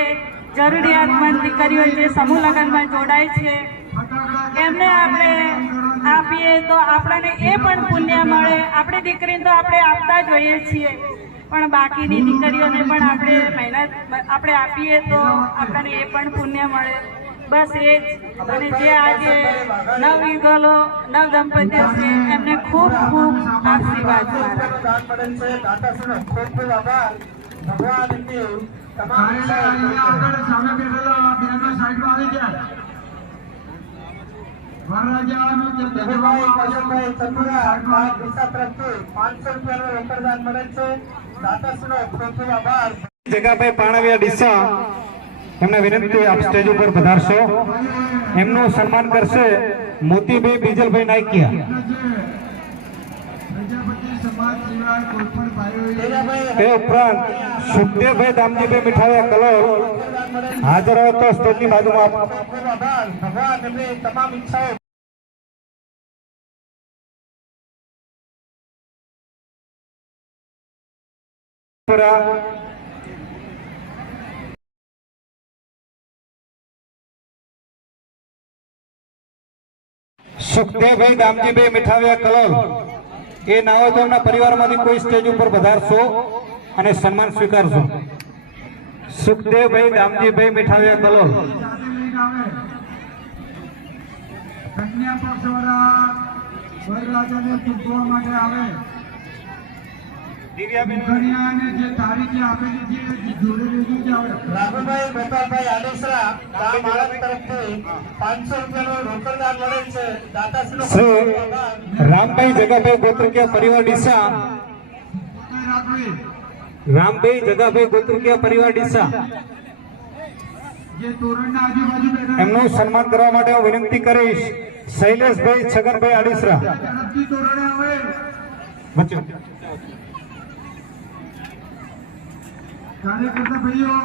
જરૂરિયાતમંદ દીકરીઓ જે સમૂહ લગ્નમાં જોડાય છે એમને આપણે આપીએ તો આપણને એ પણ પુણ્ય મળે. આપણી દીકરીને તો આપણે આપતા જ હોઈએ છીએ પણ બાકીની દીકરીઓને પણ આપણે મહેનત આપણે આપીએ તો આપણને એ પણ પુણ્ય મળે. બસ એ જ. અને જે આજે નવયુગલો નવ દંપતીઓ છે એમને ખૂબ ખૂબ આશીર્વાદ મારા. દાન મળેલ છે દાતાશ્રીનો ખૂબ ખૂબ આભાર. ભગવાન એમની તમામ ઈચ્છાઓ પૂરી કરે. આગળ સામે બેઠેલા બહેનો સાઈડમાં આવી જાય. વરરાજાનું જે દેવુભાઈ કશનભાઈ ચતુરા ગામ દિશા તરફથી 500 રૂપિયાનું રોકડ દાન મળેલ છે. દાતાશ્રીનો ખૂબ ખૂબ આભાર. જગાભાઈ પાણાવિયા ડીસા એમને વિનંતી આપ સ્ટેજ ઉપર પધારશો. એમનું સન્માન કરશે મોતીભાઈ બીજલભાઈ નાયકિયા. પ્રજાપતિ સમાજ સિવાય કોઈ પણ ભાઈઓ તેજાભાઈ એ ઉપરાંત સુખદેવભાઈ દામજીભાઈ મીઠાવિયા કલોલ હાજર હોય તો સ્ટેજની બાજુમાં આપ. ખૂબ ખૂબ આભાર. ભગવાન એમની તમામ ઈચ્છાઓ સુખદેવભાઈ દામજીભાઈ મીઠાવિયા કલોલ એ ના હોય તો એમના પરિવારમાંથી કોઈ સ્ટેજ ઉપર પધારશો અને સન્માન સ્વીકારશો. સુખદેવભાઈ દામજીભાઈ મીઠાવિયા કલોલ. સાથે લઈને આવે. કન્યા પક્ષવાળા વરરાજાને ચૂંટવા માટે આવે. કન્યાને જે તારીખે આપેલી છે એ જોડે લીધું જ આવે. રાઘુભાઈ ગોપાલભાઈ આડેસરા ગામ આણંદ તરફથી 500 રૂપિયાનું રોકડ દાન મળેલ છે. દાતાશ્રીનો ખૂબ ખૂબ શ્રી આભાર. રામભાઈ જગાભાઈ ગોત્રકિયા પરિવાર ડીસા. પોતે રાખવી. રામભાઈ જગાભાઈ ગોત્રકિયા પરિવાર ડીસા જે તોરણના આજુબાજુ બેઠા એમનું સન્માન કરવા માટે હું વિનંતી કરીશ શૈલેષભાઈ છગનભાઈ આડીસરા. ઝડપથી તોરણે આવે. વચ્ચે. કાર્યકર્તા ભાઈઓ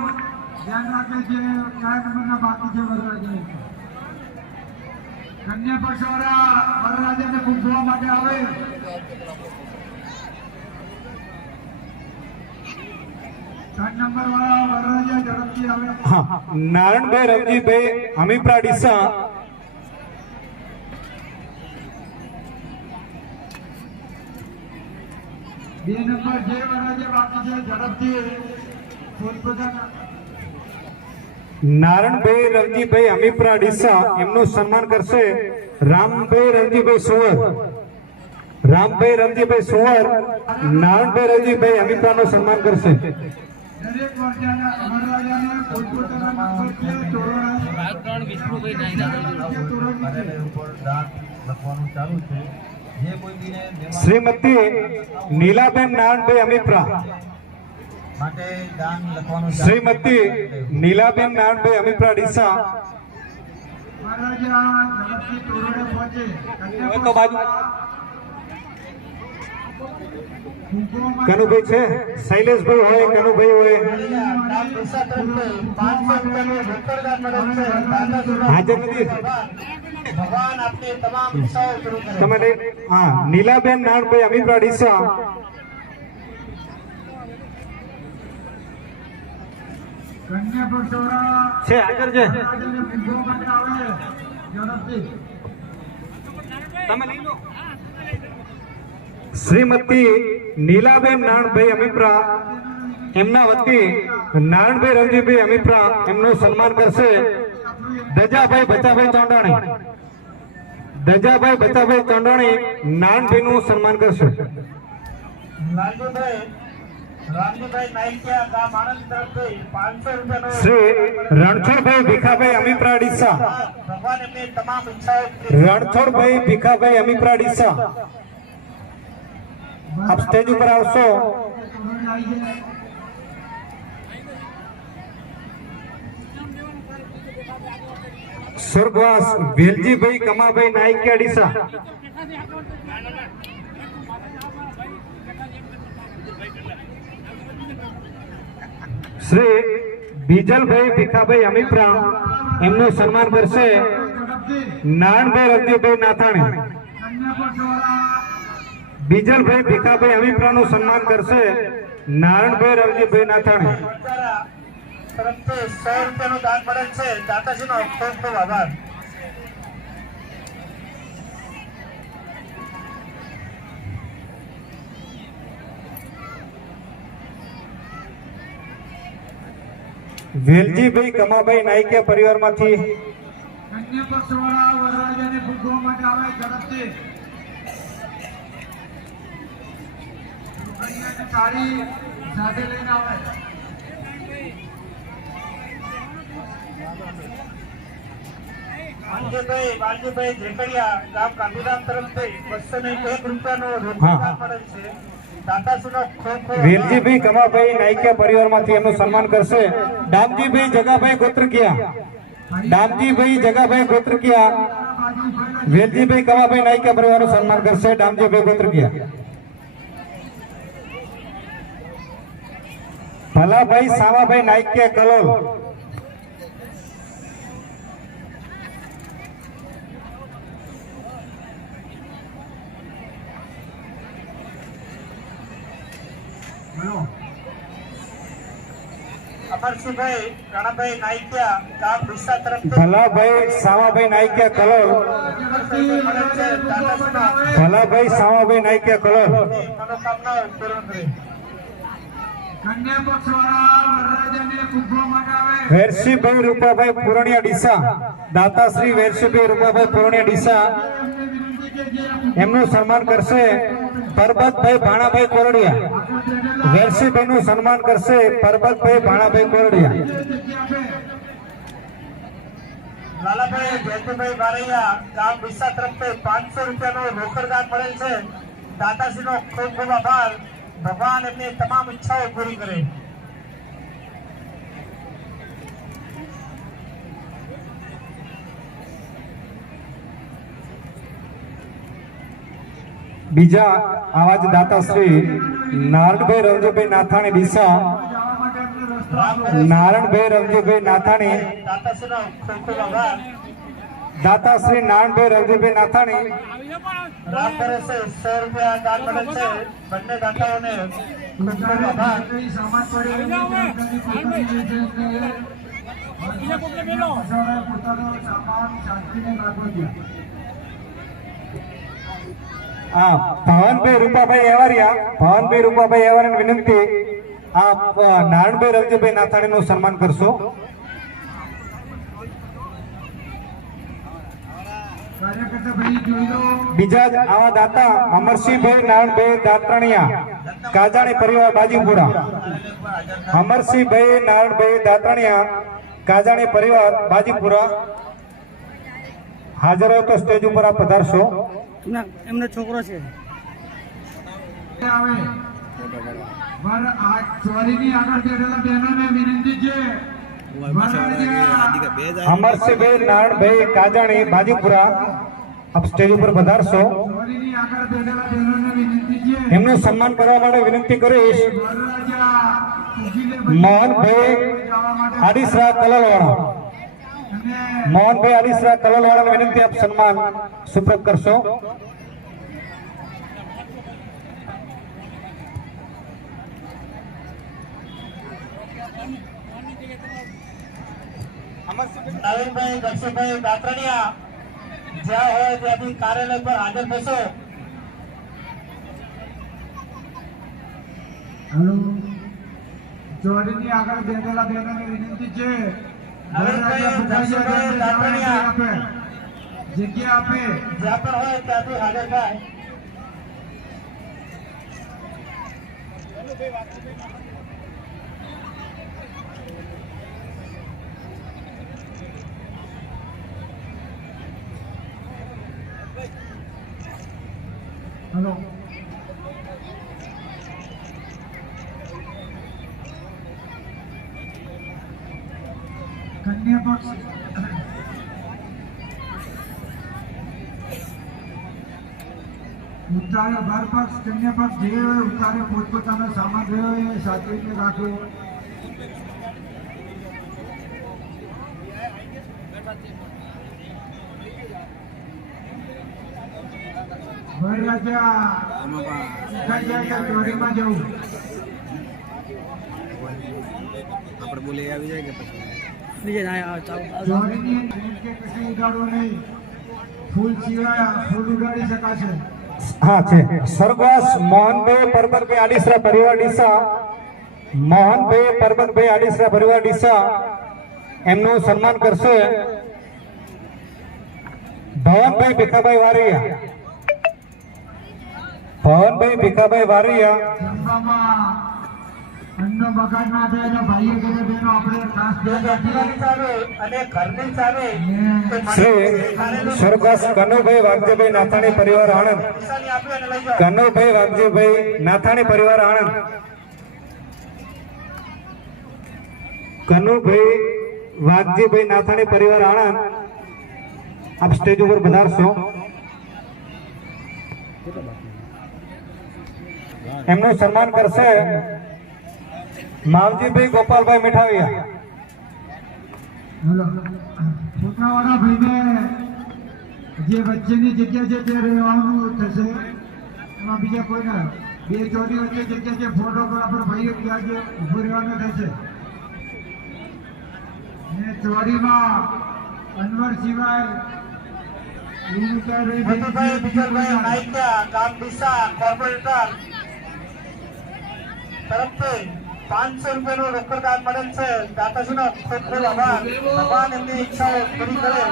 ધ્યાન રાખે છે કયા નંબરના બાકી છે વરરાજા. કન્યા પક્ષવાળા વરરાજાને પૂછવા માટે આવે. ત્રણ નંબર વાળા વરરાજા ઝડપથી આવે. હા નારણભાઈ રવજીભાઈ અમીપરા ડીસા. બે નંબર જે વરરાજા બાકી છે ઝડપથી પોતપોતાના નારણભાઈ રવજીભાઈ અમીપરા ડીસા એમનું સન્માન કરશે રામભાઈ રવજીભાઈ સુવર. રામભાઈ રવજીભાઈ સુવર નારણભાઈ રવજીભાઈ અમીપરાનું સન્માન કરશે. દરેક વરરાજાને પોતપોતાના નંબર છે તોરણ શ્રીમતી નીલાબેન નારણભાઈ અમીપરા. શ્રીમતી નીલાબેન નારણભાઈ અમીપરા ડીસા. વરરાજા ઝડપથી તોરણે પહોંચે. હવે તો બાજુ કન્યા કનુભાઈ છે શૈલેષભાઈ હોય કનુભાઈ હોય ગામ દિશા તરફથી 500 રૂપિયાનું રોકડ દાન મળેલ છે. દાતાશ્રીનો હાજર ખૂબ નથી. ખૂબ આભાર. ભગવાન આપની તમામ ઈચ્છાઓ પૂરી કરે. તમે લઈ હા નીલાબેન નારણભાઈ અમીપરા ડીસા. કન્યા પક્ષવાળા છે હાજર છે. વરરાજાને પૂછવા માટે આવે. ઝડપથી તમે લઈ લો. શ્રીમતી નીલાબેન નારણભાઈ અમીપરા એમના વતી નારણભાઈ રવજીભાઈ અમીપરા એમનું સન્માન કરશે દજાભાઈ બચાભાઈ ચોંડાણી. દજાભાઈ બચાભાઈ ચોંડાણી નારણભાઈનું સન્માન કરશે. રામજીભાઈ નાયકિયા ગામ આણંદ તરફથી 500 રૂપિયાનું શ્રી રણછોડભાઈ ભીખાભાઈ અમીપરા ડીસા. ભગવાન એમની તમામ ઈચ્છાઓ પૂરી કરે. રણછોડભાઈ ભીખાભાઈ અમીપરા ડીસા આપ સ્ટેજ ઉપર આવશો. તોરણ આવી જાય. સ્વર્ગવાસ વેલજીભાઈ કમાભાઈ નાયકિયા ડીસા. શ્રી બીજલભાઈ ભીખાભાઈ અમીપરા એમનું સન્માન કરશે ઝડપથી નારણભાઈ રવજીભાઈ નાથાણી. કન્યા પક્ષવાળા બીજલભાઈ ભીખાભાઈ અમીપરાનું સન્માન કરશે નારણભાઈ રવજીભાઈ નાથાણી. દ્વારા તરફથી 100 રૂપિયાનું દાન મળેલ છે. દાતાજીનો ખૂબ ખૂબ આભાર. વેલજીભાઈ કમાભાઈ નાયકિયા પરિવારમાંથી કન્યા પક્ષવાળા વરરાજાને ફૂંકવા માટે આવે ઝડપથી. કન્યાની સાડી સાથે લઈને આવે. વાલજીભાઈ ઝેકડિયા ગામ ગાંધીધામ તરફથી 201 રૂપિયાનો રોકડ હા. મળેલ છે. દાતાશ્રીનો ખૂબ ખૂબ વેલજીભાઈ કમાભાઈ નાયકિયા પરિવારમાંથી એમનું સન્માન કરશે દામજીભાઈ જગાભાઈ ગોત્રકિયા. દામજીભાઈ જગાભાઈ ગોત્રકિયા વેલજીભાઈ કમાભાઈ નાયકિયા પરિવારનું સન્માન કરશે દામજીભાઈ ગોત્રકિયા. ભલાભાઈ સાવાભાઈ નાયકિયા કલોલ. બોલો. અમરસિંહભાઈ રણાભાઈ નાયકિયા ગામ ડીસા તરફથી ભલાભાઈ સાવાભાઈ નાયકિયા કલોલ. મળેલ છે. દાતાશ્રીનો ભલાભાઈ સાવાભાઈ નાયકિયા કલોલ. મનોકામના પૂર્ણ કરે. કન્યા પક્ષવાળા વરરાજાને ફૂંકવા માટે આવે. વેરસીભાઈ રૂપાભાઈ પુરણિયા ડીસા. દાતાશ્રી વેરસીભાઈ રૂપાભાઈ પુરણિયા ડીસા એમને વિનંતી કે જે આ એમનું સન્માન કરશે પરબતભાઈ ભાણાભાઈ કોરડિયા. વેરસીભાઈ નું સન્માન કરશે પરબતભાઈ ભાણાભાઈ કોરડિયા. જગ્યા આપે. લાલાભાઈ જયંતિભાઈ બારૈયા ગામ ડીસા તરફથી 500 રૂપિયાનો રોકડ દાન મળેલ છે. દાતાશ્રીનો ખૂબ ખૂબ આભાર. ભગવાન એમની તમામ ઈચ્છાઓ પૂરી કરે. બીજા આવા જ દાતાશ્રી નારણભાઈ રવજીભાઈ નાથાણી ડીસા. જવા માટે એમને રસ્તો આપો. નારણભાઈ રવજીભાઈ નાથાણી. દાતાશ્રીનો ખૂબ ખૂબ આભાર. દાતાશ્રી નારણભાઈ રવજીભાઈ નાથાણી રામ ભરોસે 100 રૂપિયા દાન મળેલ છે. બંને દાતાઓને ખૂબ ખૂબ આભાર. કઈ સમાજ પડે એની જવાબદારી પોતાની લે છે એટલે પોતાનો સામાન શાંતિને રાખવા દે. આ ભવનભાઈ રૂપાભાઈ એવારિયા. ભવનભાઈ રૂપાભાઈ એવારિયાને વિનંતી આપ નારણભાઈ રવજીભાઈ નાથાણી નું સન્માન કરશો. કાર્યકર્તા ભાઈ જોઈ લો. બીજા જ આવા દાતા અમરસિંહભાઈ નારણભાઈ દાત્રાણીયા કાજાણી પરિવાર બાજીપુરા. અમરસિંહભાઈ નારણભાઈ દાત્રાણીયા કાજાણી પરિવાર બાજીપુરા હાજર હોય તો સ્ટેજ ઉપર આપ પધારશો. એમનો છોકરો છે. આવે પર આ ચોરીની આગળ બેઠેલા બહેનોને વિનંતી છે. વરરાજા અમરસિંહભાઈ નારણભાઈ કાજાણી બાજીપુરા આપ સ્ટેજ ઉપર પધારશો. ચોરીની આગળ બેઠેલા બહેનોને વિનંતી છે. એમનું સન્માન કરવા માટે વિનંતી કરીશ વરરાજા ઉભીને મોહનભાઈ જવા માટે આડીસરા કલલવાળા. અને મોહનભાઈ આડીસરા કલલવાળાને વિનંતી આપ સન્માન સુપ્રત કરશો. નવીનભાઈ દક્ષિણભાઈ દાત્રણિયા જ્યાં હોય ત્યાંથી કાર્યાલય પર હાજર થશો. હલો ચોરીની આગળ બેઠેલા બહેનોને વિનંતી છે. વરરાજા ફૂંકાઈ જાય ત્યારે જગ્યા આપે. જગ્યા આપે. જ્યાં પણ હોય ત્યાંથી હાજર થાય. હલો કન્યા પક્ષ ઉતારે બાર પક્ષ કન્યા પક્ષ જે હોય ઉતારે પોતપોતાનો સામાન રહ્યો એ સાચવીને રાખો. વરરાજા ઉઠાઈ જાય તો ચોરીમાં જવું. આપણે બોલે આવી જાય કે પછી બીજે ચોરીની કે કશું ઉડાડવું નહીં. ફૂલ સિવાય ફૂલ ઉડાડી શકાશે. હા છે સ્વર્ગવાસ મોહનભાઈ પરબતભાઈ આડીસરા પરિવાર ડીસા મોહનભાઈ પરબતભાઈ આડીસા પરિવાર ડીસા એમનું સન્માન કરશે ભવનભાઈ ભીખાભાઈ વારિયા. ભવનભાઈ ભીખાભાઈ વારિયા જમવામાં અન્નનો બગાડ ના થાય અને ભાઈઓ કે બહેનો આપણે ખાસ ધ્યાન રાખીએ. ઘરની ચાવે અને ઘરની ચાવે શ્રી સ્વર્ગસ્થ કનુભાઈ વાઘજીભાઈ નાથાણી પરિવાર આણંદ. નિશાની આપી અને લઈ જાઓ. કનુભાઈ વાઘજીભાઈ નાથાણી પરિવાર આણંદ. કનુભાઈ વાઘજીભાઈ નાથાણી પરિવાર આણંદ આપ સ્ટેજ ઉપર પધારશો. એમનું સન્માન કરશે માવજીભાઈ ગોપાલભાઈ મીઠાવિયા. બોલો છોકરાવાળા ભાઈને જે વચ્ચેની જગ્યા છે તે રહેવાનું થશે, એમાં બીજા કોઈ ના. બે ચોરી વચ્ચે જગ્યા છે, ફોટોગ્રાફર ભાઈઓ ત્યાં જે ઊભું રહેવાનું થશે. ને ચોરીમાં અનવર સિવાય મધુભાઈ વિજયભાઈ નાઈકિયા ગામ ડીસા કોર્પોરેટર તરફથી 500 રૂપિયાનું રોકડ દાન મળેલ છે. દાતાજીનો ખૂબ ખૂબ આભાર. ભગવાન એમની ઈચ્છાઓ પૂરી કરે.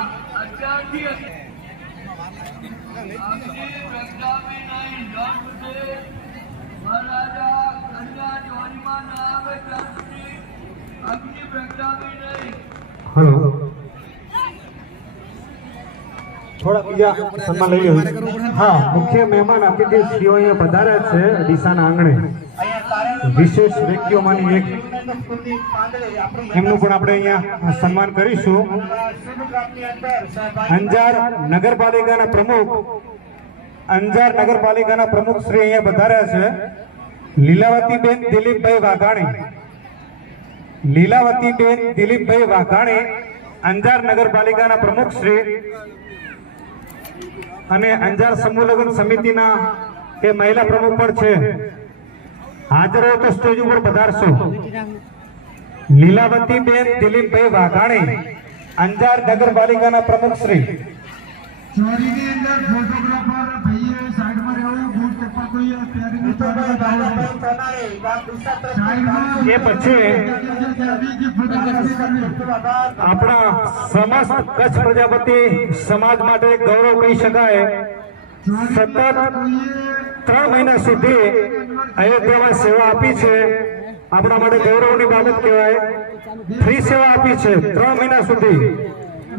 હલો, થોડા બીજા સન્માન લઈ લો. હા, મુખ્ય મહેમાન અતિથિશ્રીઓ અહીંયા પધાર્યા છે ડીસાના આંગણે. અહીંયા કાર્યાલય વિશેષ વ્યક્તિઓમાંની એક સ્કૂલની પાંદડે આપણું એમનું પણ આપણે અહીંયા સન્માન કરીશું. શિવગ્રામની અંદર સહભાગી અંજાર નગરપાલિકાના પ્રમુખ શ્રી અહીંયા પધાર્યા છે. લીલાવતીબેન દિલીપભાઈ વાઘાણી અંજાર નગરપાલિકાના પ્રમુખ શ્રી અને અંજાર સમૂહ લગ્ન સમિતિના એ મહિલા પ્રમુખ પણ છે. હાજર હોય તો સ્ટેજ ઉપર પધારશો. લીલાવતીબેન દિલીપભાઈ વાઘાણી અંજાર નગરપાલિકાના પ્રમુખ શ્રી. ચોરીની અંદર ફોટોગ્રાફર ભાઈએ સાઈડમાં રહેવું, બૂટ ચપ્પલ કોઈ પહેરીને ચોરીમાં જવું નહીં. દાદાભાઈ સોનારી ગામ ડીસા તરફથી સાઈડમાં એ પછી જે ફોટોગ્રાફી કરવી. ખૂબ આભાર. આપણા સમસ્ત કચ્છ પ્રજાપતિ સમાજ માટે ગૌરવ કહી શકાય. સતત 3 મહિના સુધી અયોધ્યામાં સેવા આપી છે. આપણા માટે ગૌરવની બાબત કહેવાય. ફ્રી સેવા આપી છે 3 મહિના સુધી.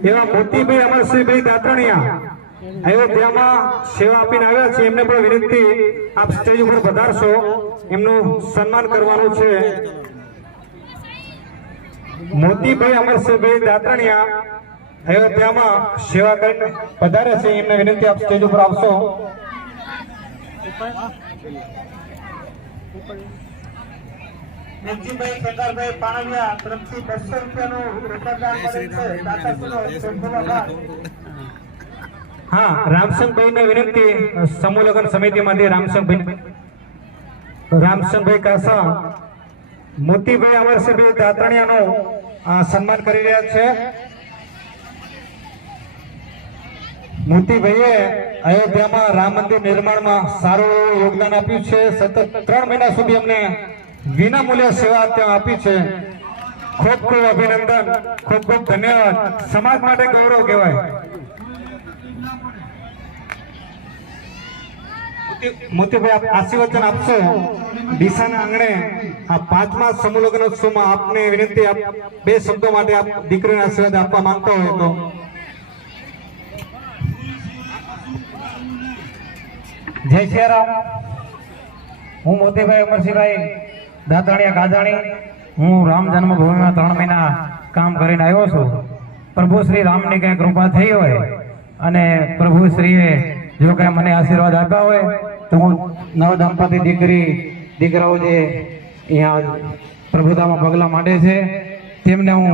એવા મોતીભાઈ અમરસિંહભાઈ દાતરણિયા અયોધ્યામાં સેવા આપીને આવ્યા છે. એમને પણ વિનંતી, આપ સ્ટેજ ઉપર પધારશો, એમનું સન્માન કરવાનું છે. મોતીભાઈ અમરસિંહભાઈ દાતરણિયા અયોધ્યામાં સેવા કરીને પધાર્યા છે. એમને વિનંતી, આપ સ્ટેજ ઉપર આવશો. મેઘજીભાઈ ખેતરભાઈ પાણવિયા તરફથી 200 રૂપિયાનું રોકડ દાન મળેલ છે. દાતાશ્રીનો ખૂબ ખૂબ આભાર. હા, રામસંગભાઈને વિનંતી, સમૂહ લગ્ન સમિતિમાંથી રામસંગભાઈ કાસા મોતીભાઈ અમરસિંહભાઈ દાતરણિયાનું સન્માન કરી રહ્યા છે. મોતીભાઈએ અયોધ્યામાં રામ મંદિર નિર્માણમાં સારું એવું યોગદાન આપ્યું છે. સતત 3 મહિના સુધી અમને વિનામૂલ્ય સેવા ત્યાં આપી છે. ખૂબ ખૂબ અભિનંદન, ખૂબ ખૂબ ધન્યવાદ. સમાજ માટે ગૌરવ કહેવાય. મોતીભાઈ, આપ આશીર્વચન આપશો ડીસાના આંગણે આ 5મા સમૂહ લગ્ન ઉત્સવમાં. આપને વિનંતી, આપ 2 શબ્દો માટે આપ દીકરીને આશીર્વાદ આપવા માંગતો હોય તો. જય સિયારામ. હું મોતીભાઈ અમરસિંહભાઈ દાતાણીયા કાજાણી. હું રામ જન્મભૂમિમાં 3 મહિના કામ કરીને આવ્યો છું. પ્રભુ શ્રી રામની કંઈ કૃપા થઈ હોય અને પ્રભુ શ્રીએ જો કંઈ મને આશીર્વાદ આપ્યા હોય તો હું નવ દંપતી દીકરાઓ જે અહીંયા પ્રભુતામાં પગલાં માંડે છે તેમને હું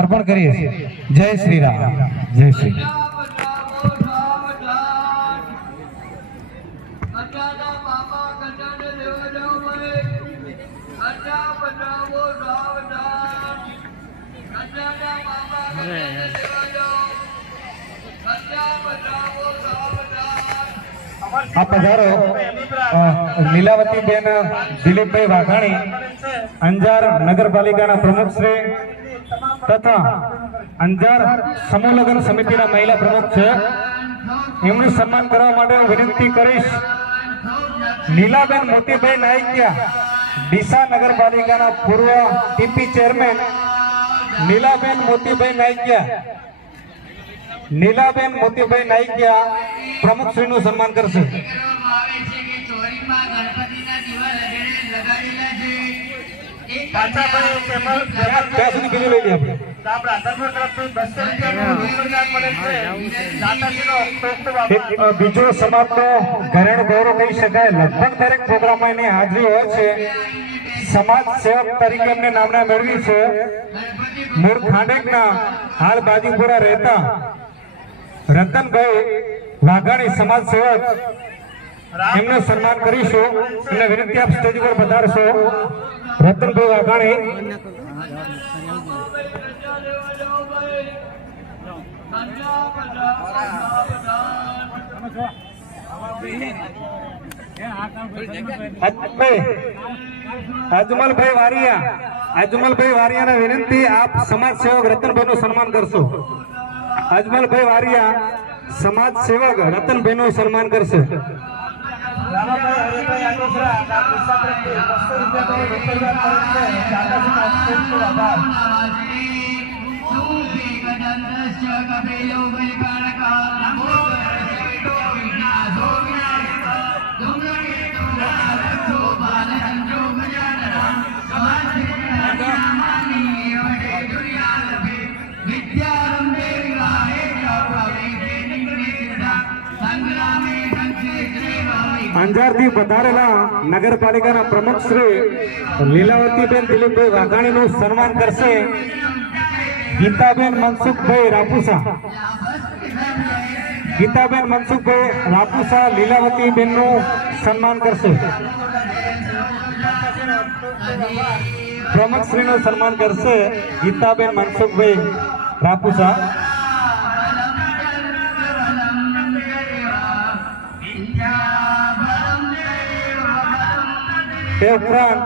અર્પણ કરીશ. જય શ્રી રામ. જય શ્રી રામ. આ પધારો લીલાવતીબેન દિલીપભાઈ વાઘાણી અંજાર નગરપાલિકાના પ્રમુખ શ્રી તથા અંજાર સમૂહ લગ્ન સમિતિના મહિલા પ્રમુખ છે. એમનું સન્માન કરવા માટે હું વિનંતી કરીશ નીલાબેન મોતીભાઈ નાયકિયા, ડીસા નગરપાલિકાના પૂર્વ ટીપી ચેરમેન નીલાબેન મોતીભાઈ નાયકિયા. નીલાબેન મોતીભાઈ નાયકિયા પ્રમુખશ્રીનું સન્માન કરશે. કાચાભાઈ કેમલ ત્યાં સુધી બીજું લઈ લઈએ આપણે. આપણા ધર્મ તરફથી 200 રૂપિયાનું રોકડ મળે છે. દાતાશ્રીનો ખૂબ ખૂબ આભાર. એક બીજો સમાજનો ઘરેણું ગૌરવ કહી શકાય. લગભગ દરેક પ્રોગ્રામમાં એની હાજરી હોય છે. સમાજ સેવક તરીકે એમને નામના મેળવી છે. મૂળ ખાંડેકના, હાલ બાજીપુરા રહેતા રતનભાઈ વાઘાણી સમાજ સેવક, એમનું સન્માન કરીશું. એમને વિનંતી આપ સ્ટેજ ઉપર પધારશો. રતનભાઈ વાઘાણી. અજમલભાઈ વારિયા, અજમલભાઈ વારિયાને વિનંતી આપ સમાજ સેવક રતનભાઈનું સન્માન કરશો. અજમલભાઈ વારિયા સમાજ સેવક રતનભાઈનું સન્માન કરશે. રામાભાઈ હરિભાઈ આડોસરા ગામ ડીસા તરફથી 200 રૂપિયાનું રોકડ મળે છે. દાતાશ્રીનો ખૂબ ખૂબ આભાર. અંજારથી પધારેલા નગરપાલિકાના પ્રમુખ શ્રી લીલાવતીબેન દિલીપભાઈ વાઘાણીનું સન્માન કરશે. ગીતાબેન મનસુખભાઈ રાપુસા, ગીતાબેન મનસુખભાઈ રાપુસા લીલાવતીબેનનું સન્માન કરશે. પ્રમુખ શ્રીનું સન્માન કરશે ગીતાબેન મનસુખભાઈ રાપુસા. તે ઉપરાંત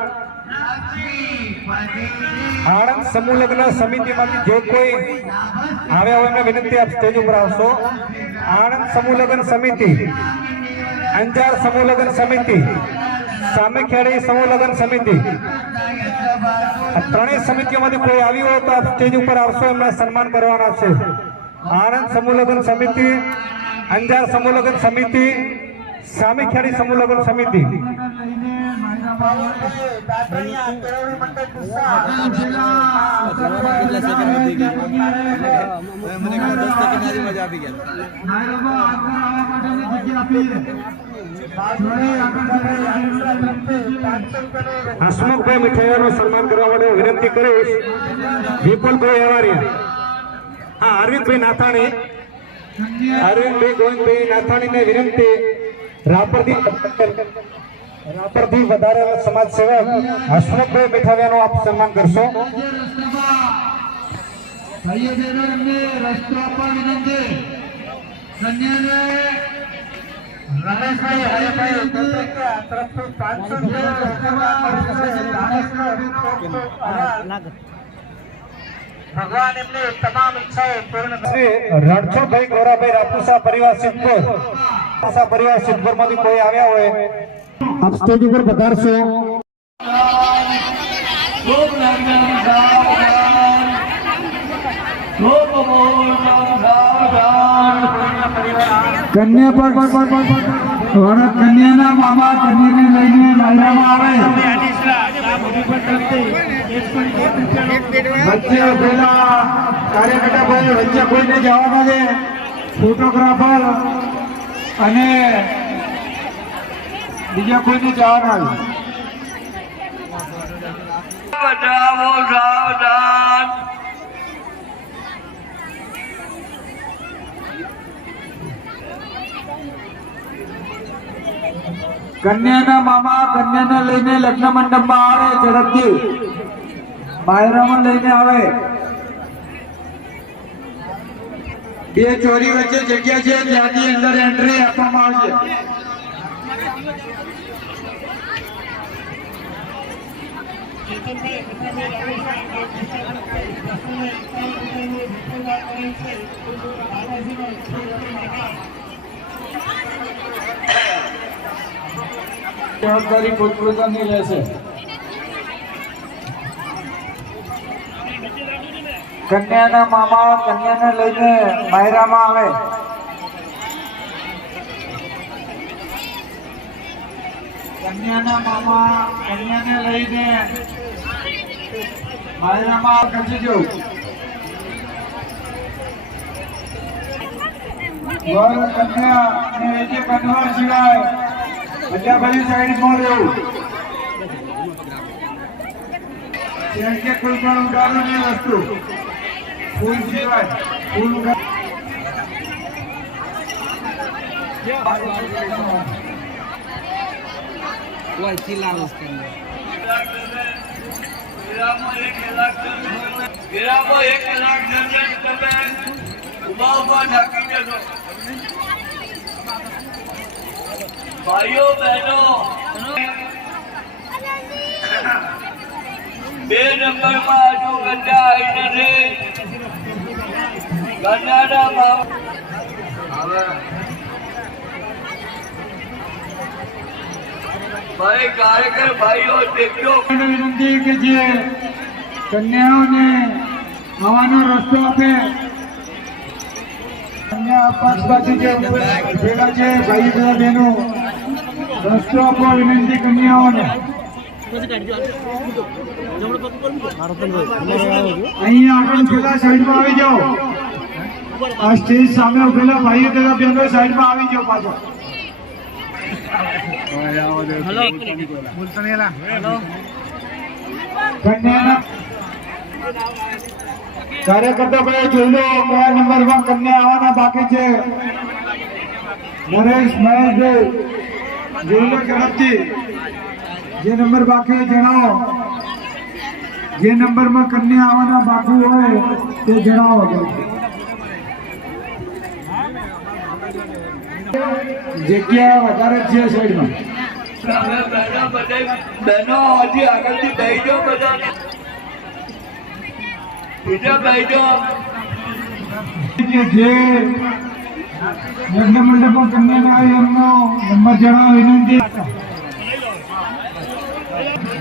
આણંદ સમૂહ લગ્ન સમિતિમાંથી જે કોઈ આવ્યા હોય એમને વિનંતી આપ સ્ટેજ ઉપર આવશો. આણંદ સમૂહ લગ્ન સમિતિ, અંજાર સમૂહ લગ્ન સમિતિ, સામેખેડી સમૂહ લગ્ન સમિતિ, આ ત્રણેય સમિતિઓમાંથી કોઈ આવ્યું હોય તો આપ સ્ટેજ ઉપર આવશો. એમના સન્માન કરવાના છે. આણંદ સમૂહ લગ્ન સમિતિ, અંજાર સમૂહ લગ્ન સમિતિ, સામેખેડી સમૂહ લગ્ન સમિતિ. દાતણિયા કેળવણી મંડળ ડીસા. હસમુખભાઈ મીઠાઈયાનું સન્માન કરવા માટે હું વિનંતી કરીશ. વિપુલભાઈ એવારિયા, હા અરવિંદભાઈ નાથાણી, અરવિંદભાઈ ગોવિંદભાઈ નાથાણીને વિનંતી. રાપરથી વધારેલા સમાજ સેવક હસમુખભાઈ મીઠાઈયાનું આપ સન્માન કરશો. ભાઈઓ બહેનો એમને રસ્તો આપવા વિનંતી. કન્યાને રમેશભાઈ હરિભાઈ ઉત્તરપ્રદેશ તરફથી 500 રૂપિયાનું રોકડ મળે છે. દાતાશ્રીનો ખૂબ ખૂબ આભાર. ભગવાન એમની તમામ ઈચ્છાઓ પૂર્ણ કરે. શ્રી રણછોડભાઈ ગોરાભાઈ રાપુસા પરિવાર સિદ્ધપુર, રાપુસા પરિવાર સિદ્ધપુરમાંથી કોઈ આવ્યા હોય આપ સ્ટેજ ઉપર પધારશો. કન્યા પર કન્યાના મામા કન્યાને લઈને માયરામાં આવે. વચ્ચે પેલા કાર્યકર્તા ભાઈ વચ્ચે કોઈને જવા દે. ફોટોગ્રાફર અને બીજા કોઈને જવા ના દે. બચાવો સાવધાન. કન્યાના મામા કન્યાને લઈને લગ્ન મંડપમાં આવે. ઝડપથી બાયરામાં લઈને આવે. બે ચોરી વચ્ચે જગ્યા છે, ત્યાંથી અંદર એન્ટ્રી આપવામાં આવશે. જવાબદારી પોતપોતાની રહેશે. કન્યાના મામા કન્યાને લઈને માયરામાં આવે. કન્યાના મામા કન્યાને લઈને માયરામાં ખસી જવું. વર કન્યા અને જે કન્વર સિવાય બધા બધી સાઈડમાં રહેવું. જેમ કે કોઈ પણ ઉડાડવાની વસ્તુ ફૂલ સિવાય ફૂલ ભાઈઓ બહેનો 2 નંબરમાં હજુ કન્યા આવી નથી. કન્યાના ભાઈ કાર્યકર ભાઈઓ દેખજો. વિનંતી કે જે કન્યાઓને આવવાનો રસ્તો આપે. કન્યા પક્ષ બાજુ જે ઉભેલા છે ભાઈ તથા બહેનો રસ્તો આપો વિનંતી કન્યાઓને. અહીંયા આગળ પેલા સાઈડમાં આવી જાઓ. આ સ્ટેજ સામે ઉભેલા ભાઈઓ તથા બહેનો સાઈડમાં આવી જાઓ પાછળ. કન્યાના કાર્યકર્તા ભાઈ જોઈ લો કયા નંબરમાં કન્યા આવવાના બાકી છે. નરેશ મહેશભાઈ જોઈ લો ઝડપથી જે નંબર બાકી જણાવો. જે નંબરમાં કન્યા આવવાના બાકી હોય તે જણાવો. જગ્યા વધારે છે સાઈડમાં. બહેનો હજી આગળથી બેસજો. બધા બીજા બેસજો. જે યજ્ઞ મંડપમાં કન્યાના આવે એમનો નંબર જણાવો વિનંતી.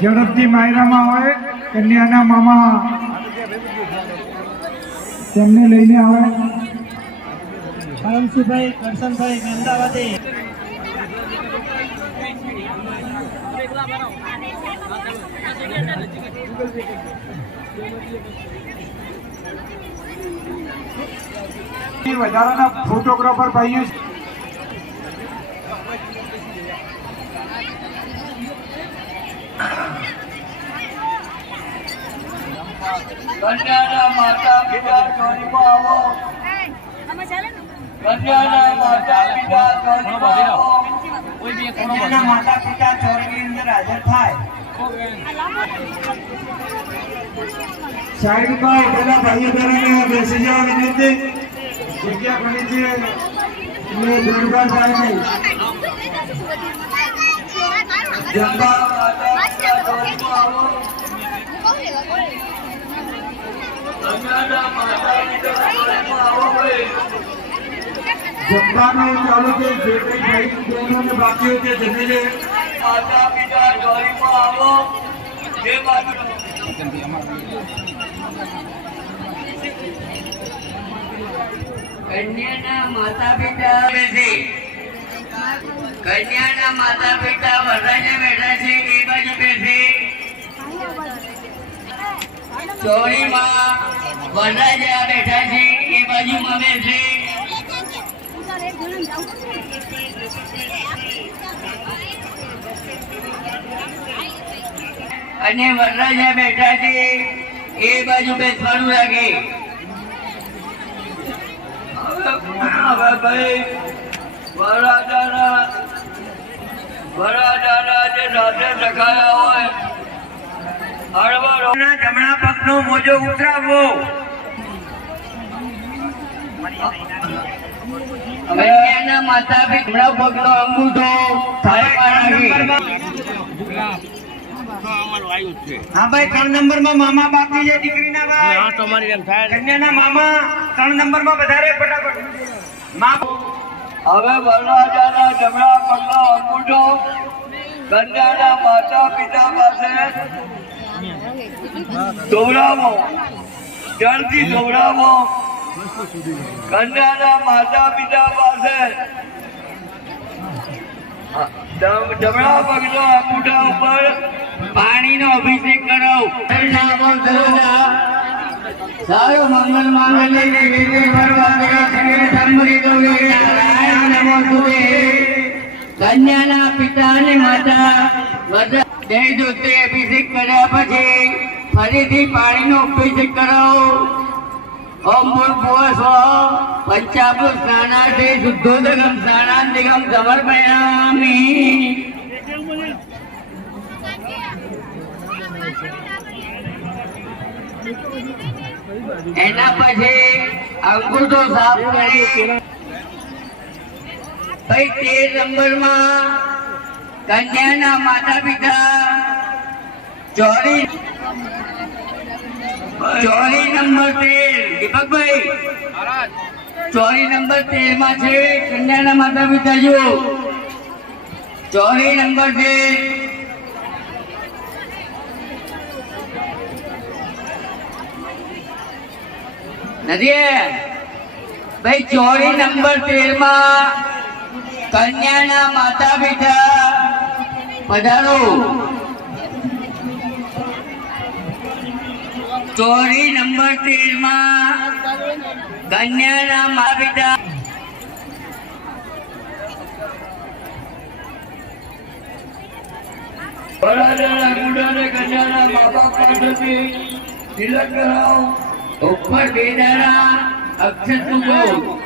ઝડપથી માયરામાં આવે કન્યાના મામા તેમને લઈને આવે. પરમસિંહભાઈ કરશનભાઈ મહેમદાવાદી વધારાના ફોટોગ્રાફર ભાઈઓ કન્યાના માતા પિતા ચોરીમાં આવો. કન્યાના માતા પિતા ચોરીમાં આવો. કન્યાના માતા પિતા ચોરીની અંદર હાજર થાય. સાઈડમાં ઉભેલા ભાઈઓ બહેનોને બેસી જવા વિનંતી. જગ્યા ઘણી છે એટલે દોડભાગ થાય નહીં. જમવા માતા પિતા ચોરીમાં આવો. કન્યાના માતા પિતા ચોરીમાં આવો. ભાઈ જમવાનું ચાલુ છે. જે કંઈ ભાઈ બહેનોને બાકી હોય તે જમી લે. માતા પિતા ચોરીમાં આવો. જે બાજુ કન્યાના માતા પિતા બેસે. કન્યાના માતા પિતા વરરાજે બેઠા છે એ બાજુ બેસે. ચોરીમાં વરરાજા બેઠા છે એ બાજુમાં બેસે. અને વરરાજા બેઠા છે એ બાજુ બેસવાનું લાગે. હવે ભાઈ વરરાજાના જે સાથે ટકાયા હોય હળવળ જમણા પગનો મોજો ઉતરાવવો. કન્યાના માતા પિતા પગનો અંગૂઠો થાળીમાં રાખી. હા ભાઈ 3 નંબરમાં મામા બાકી છે દીકરીના ભાઈ. કન્યાના મામા 3 નંબરમાં વધારે ફટાફટ. હવે વરરાજાના જમણા પગનો અંગૂઠો કન્યાના માતા પિતા પાસે દોડાવો, જલ્દી દોડાવો. કન્યાના માતા પિતા પાસે જમણા પગનો અંગૂઠા ઉપર પાણીનો અભિષેક કરાવો. સારું મંગલ માંગલ્ય શિવે સર્વાર્થ સાધકે નારાયણ નમોસ્તુતે. કન્યાના પિતા અને માતા જય જ્યોતિ અભિષેક કર્યા પછી ફરીથી પાણીનો અભિષેક કરાવો. ઓમ ભૂર્ભુવઃ સ્વઃ પંચામૃત સ્નાનાર્થે શુદ્ધોદકં સ્નાનાંતિકં સમર્પયામિ. એના પછી અંગૂઠો સાફ કરી ભાઈ 13 નંબરમાં કન્યાના માતા પિતા ચોરી નંબર 13 દીપકભાઈ ચોરી નંબર 13 માં છે કન્યાના માતા પિતા જુઓ ચોરી નંબર 13 નથી ભાઈ ચોરી નંબર 13 માં કન્યાના માતા પિતા પધારો. ચોરી નંબર 13 માં કન્યાના માતા પિતા વરરાજાના ગુડાને કન્યાના મા બાપ પાસેથી તિલક કરાવો. ઉપર 2 દાણા અક્ષત મૂકો,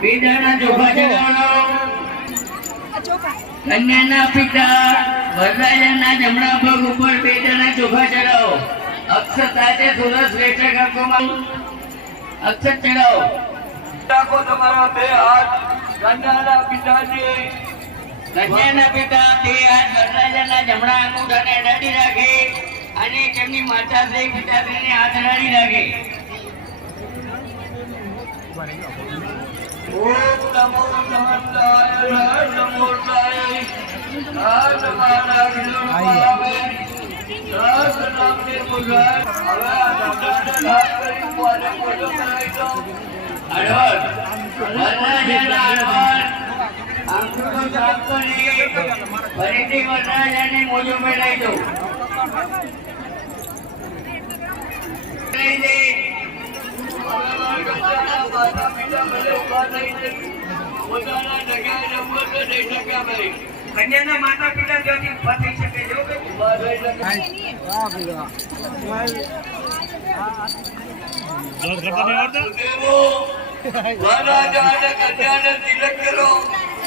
2 દાણા ચોખા ચડાવો. કન્યાના પિતા વરરાજાના જમણા પગ ઉપર 2 દાણા ચોખા ચડાવો. અક્ષત સાથે સુરસ શ્રેષ્ઠ કંકુમાં અક્ષત ચડાવો. રાખો તમારા 2 હાથ કન્યાના પિતાજી. કન્યાના પિતા 2 હાથ વરરાજાના જમણા અંગૂઠાને અડાડી રાખે અને તેમની માતાશ્રી પિતાશ્રીને હાથ અડાડી રાખે. ઓમ નમો નમઃ નમો ફરીથી વરરાજાને મોજો મેળવી દો. કન્યાના માતા પિતા જ્યાંથી ઉભા થઈ શકે જો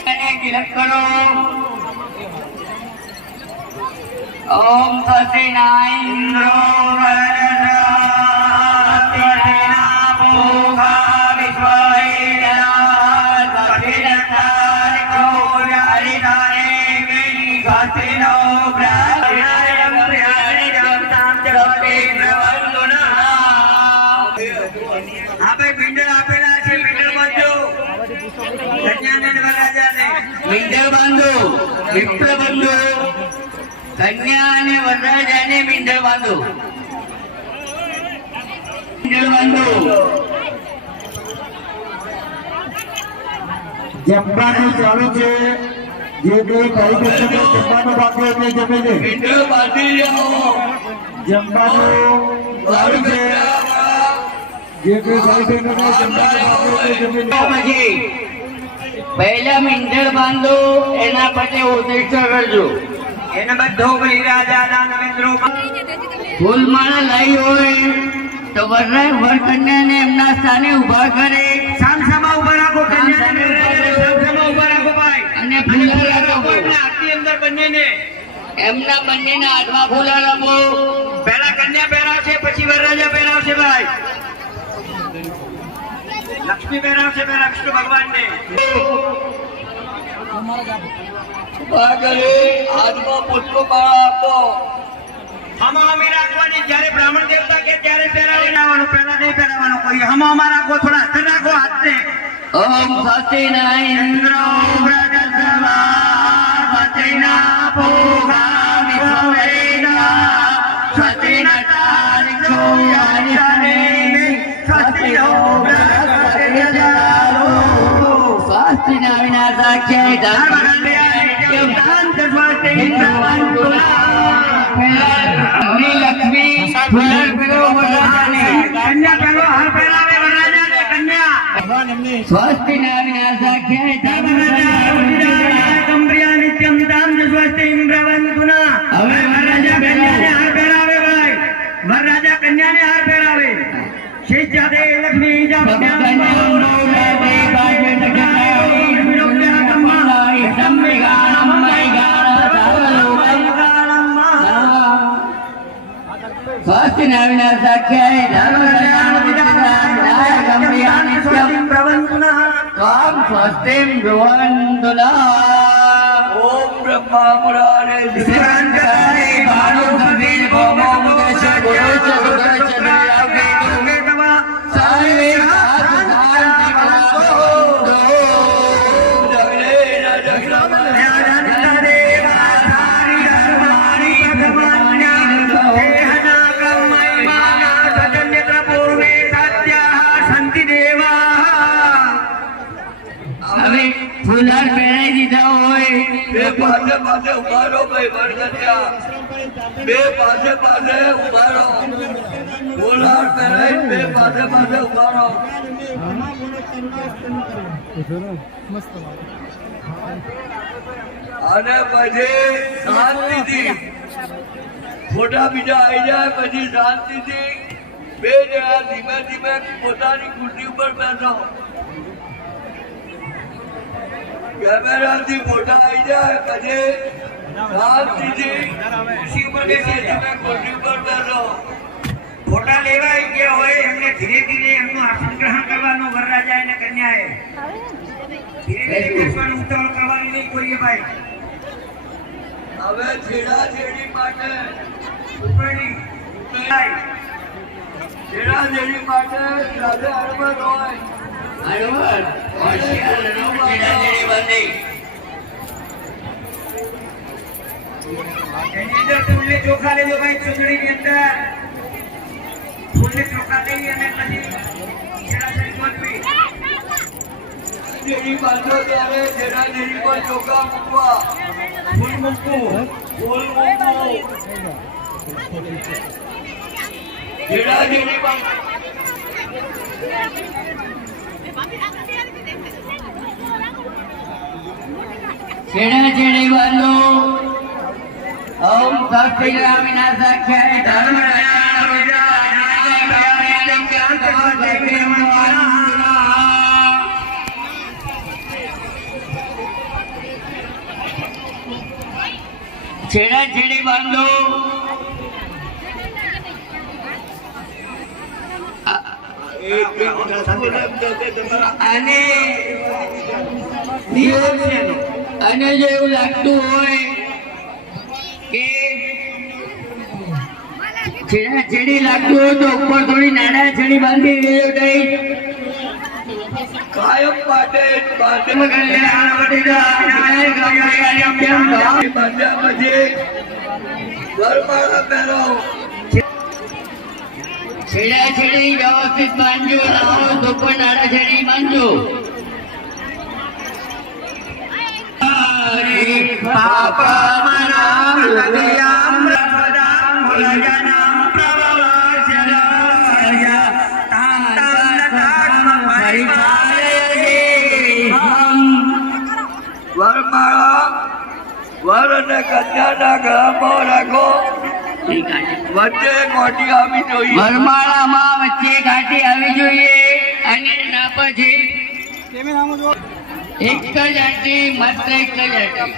કન્યાને તિલક કરો. ઓમ સતીના ઇન્દ્રો વિપ્ર બંધુ કન્યા અને વરરાજાને મીંઢળ બાંધો. જમવાનું ચાલુ છે. જે કોઈ ભાઈ બહેનો જમવાનું બાકી હોય તે જમે છે. મીંઢળ બાંધી જાઓ. જમવાનું ચાલુ છે. જે કોઈ ભાઈ બહેનો જમવાનું બાકી હોય તે જમે છે. પછી પહેલા મીંઢળ બાંધો એના પછી ઉદ્દેશ્ય કરજો. એને બધો બલિરાજાના નવેન્દ્રો ફૂલમાળા લાવી હોય તો વરકન્યાને એમના સ્થાને ઉભા કરે. સામસામા ઉભા રાખો. કન્યાને સામસામા ઉભા રાખો ભાઈ. અને ફૂલા રાખો. આરતી અંદર બંનેને એમના બંનેના હાથમાં ફૂલા રાખો. પહેલા કન્યા પહેરાવશે પછી વરરાજા પહેરાવશે ભાઈ. લક્ષ્મી પહેરાવશે પહેલા વિષ્ણુ ભગવાનને. હાથમાં પુષ્પ માળા આપો. હમામી રાખવાની જ્યારે બ્રાહ્મણ દેવતા કે ત્યારે પહેરાવી નાવાનું, પહેલા નહીં પહેરાવાનું કોઈ. હમામા રાખો, થોડા હાથ રાખો હાથને. ઓમ સ્વસ્તિના ઇન્દ્રો વૃદ્ધસ્વસ્તિના પૂગા વિશ્વવેદા સ્વસ્તિના તારીખો સ્વસ્તિના વિનાશાખ્ય લક્ષ્મી કન્યા પહેલો હાર પહેરાવે વરરાજાને. કન્યા સ્વસ્તિ ના વિનાશાખ્ય નિત્યમ દામ સ્વસ્તિ ઇન્દ્રવંતુના. હવે વરરાજા કન્યાને હાર પહેરાવે ભાઈ. વરરાજા કન્યાને હાર પહેરાવે. શિષ્યાદે લક્ષ્મી સ્વસ્તિ ના વિનાશાખ્ય त्वां स्वस्तिं ब्रुवन्तुना. ओम ब्रह्मा मुरारे दिशांतरे भानुपति भवो मुकेश गुरु चतुर चतुराग्नि दुर्गे तवा सर्वे शांति भवन्तु. जगरे जगरे देवा धारी धर्माणि भगवान्या देहना कर्मै माना सजन्यत्र पूर्वे सत्याः सन्ति देवा. હવે ફૂલહાર પહેરાઈ દીધા હોય બે પાસે પાસે ઉભા રહો ભાઈ વરગત્યા. બે પાસે પાસે ઉભા રહો. ફૂલહાર પહેરાઈ બે પાસે પાસે ઉભા રહો. અને પછી શાંતિથી ફોટા બીજા આવી જાય પછી શાંતિથી બે જણા ધીમે ધીમે પોતાની ખુરશી ઉપર બેસો. કેમેરાથી ફોટા આવી જાય પછી શાંતિથી ખુરશી ઉપર બેસો. ફોટા લેવાય ગયા હોય એમને ધીરે ધીરે એમનું આસન ગ્રહણ કરવાનું. વરરાજા અને કન્યાએ ધીરે ધીરે બેસવાનું, ઉતાવળ કરવાની નહીં કોઈએ ભાઈ. હવે છેડા છેડી માટે ઉપરની છેડા છેડી માટે સાથે હળવદ હોય. હળવદ એની અંદર ફૂલને ચોખા લેજો ભાઈ. ચૂંટણીની અંદર ફૂલને ચોખા લઈ અને પછી છેડાછેડી ગોઠવી. છેડી બાંધો ત્યારે છેડા છેડી પર ચોખા મૂકવા. ફૂલ મૂકવું. ફૂલ મૂકવું. છેડા છેડી બાંધો. છેડા છેડી બાંધો. ઓમ સ્વસ્તિ ના વિનાશાખ્ય છેડા છેડી બાંધો. અને અને જો એવું લાગતું હોય કે છેડા છેડી લાગતું હોય તો ઉપર થોડી નાના છેડી બાંધી દેજો. કાયમ માટે બાંધ્યા પછી વરમાળા પહેરો. છેડા છેડી વ્યવસ્થિત બાંધજો. લાવો તો પણ નાના છેડી બાંધજો. વરમાળા વર અને કન્યાના ગળામાં રાખો. વચ્ચે કોટી આવી જોઈએ. વરમાળામાં વચ્ચે ઘાટી આવી જોઈએ. અને ના પછી એક જ આંટી, માત્ર એક જ આંટી.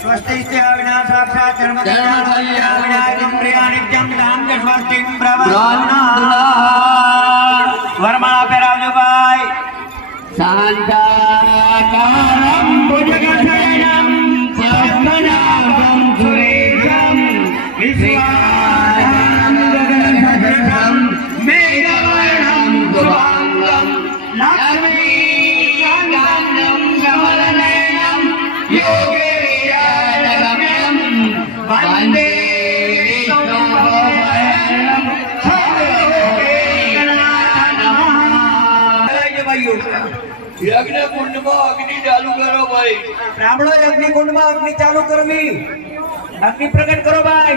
સ્વસ્તિસ્ય વિનાશાક્ષાત જન્મકલ્યા વિનાશિમ પ્રિયા નિત્યમ ધામ સ્વસ્તિમ બ્રહ્મણા. વરમાળા मेघवर्णं शुभांगं लक्ष्मीकान्तं कमलनयनं योगीराजगम्यं वन्दे विष्णुभवनं યજ્ઞ કુંડમાં અગ્નિ ચાલુ કરો ભાઈ. બ્રાહ્મણો અગ્નિ કુંડમાં અગ્નિ ચાલુ કરવી, અગ્નિ પ્રગટ કરો ભાઈ.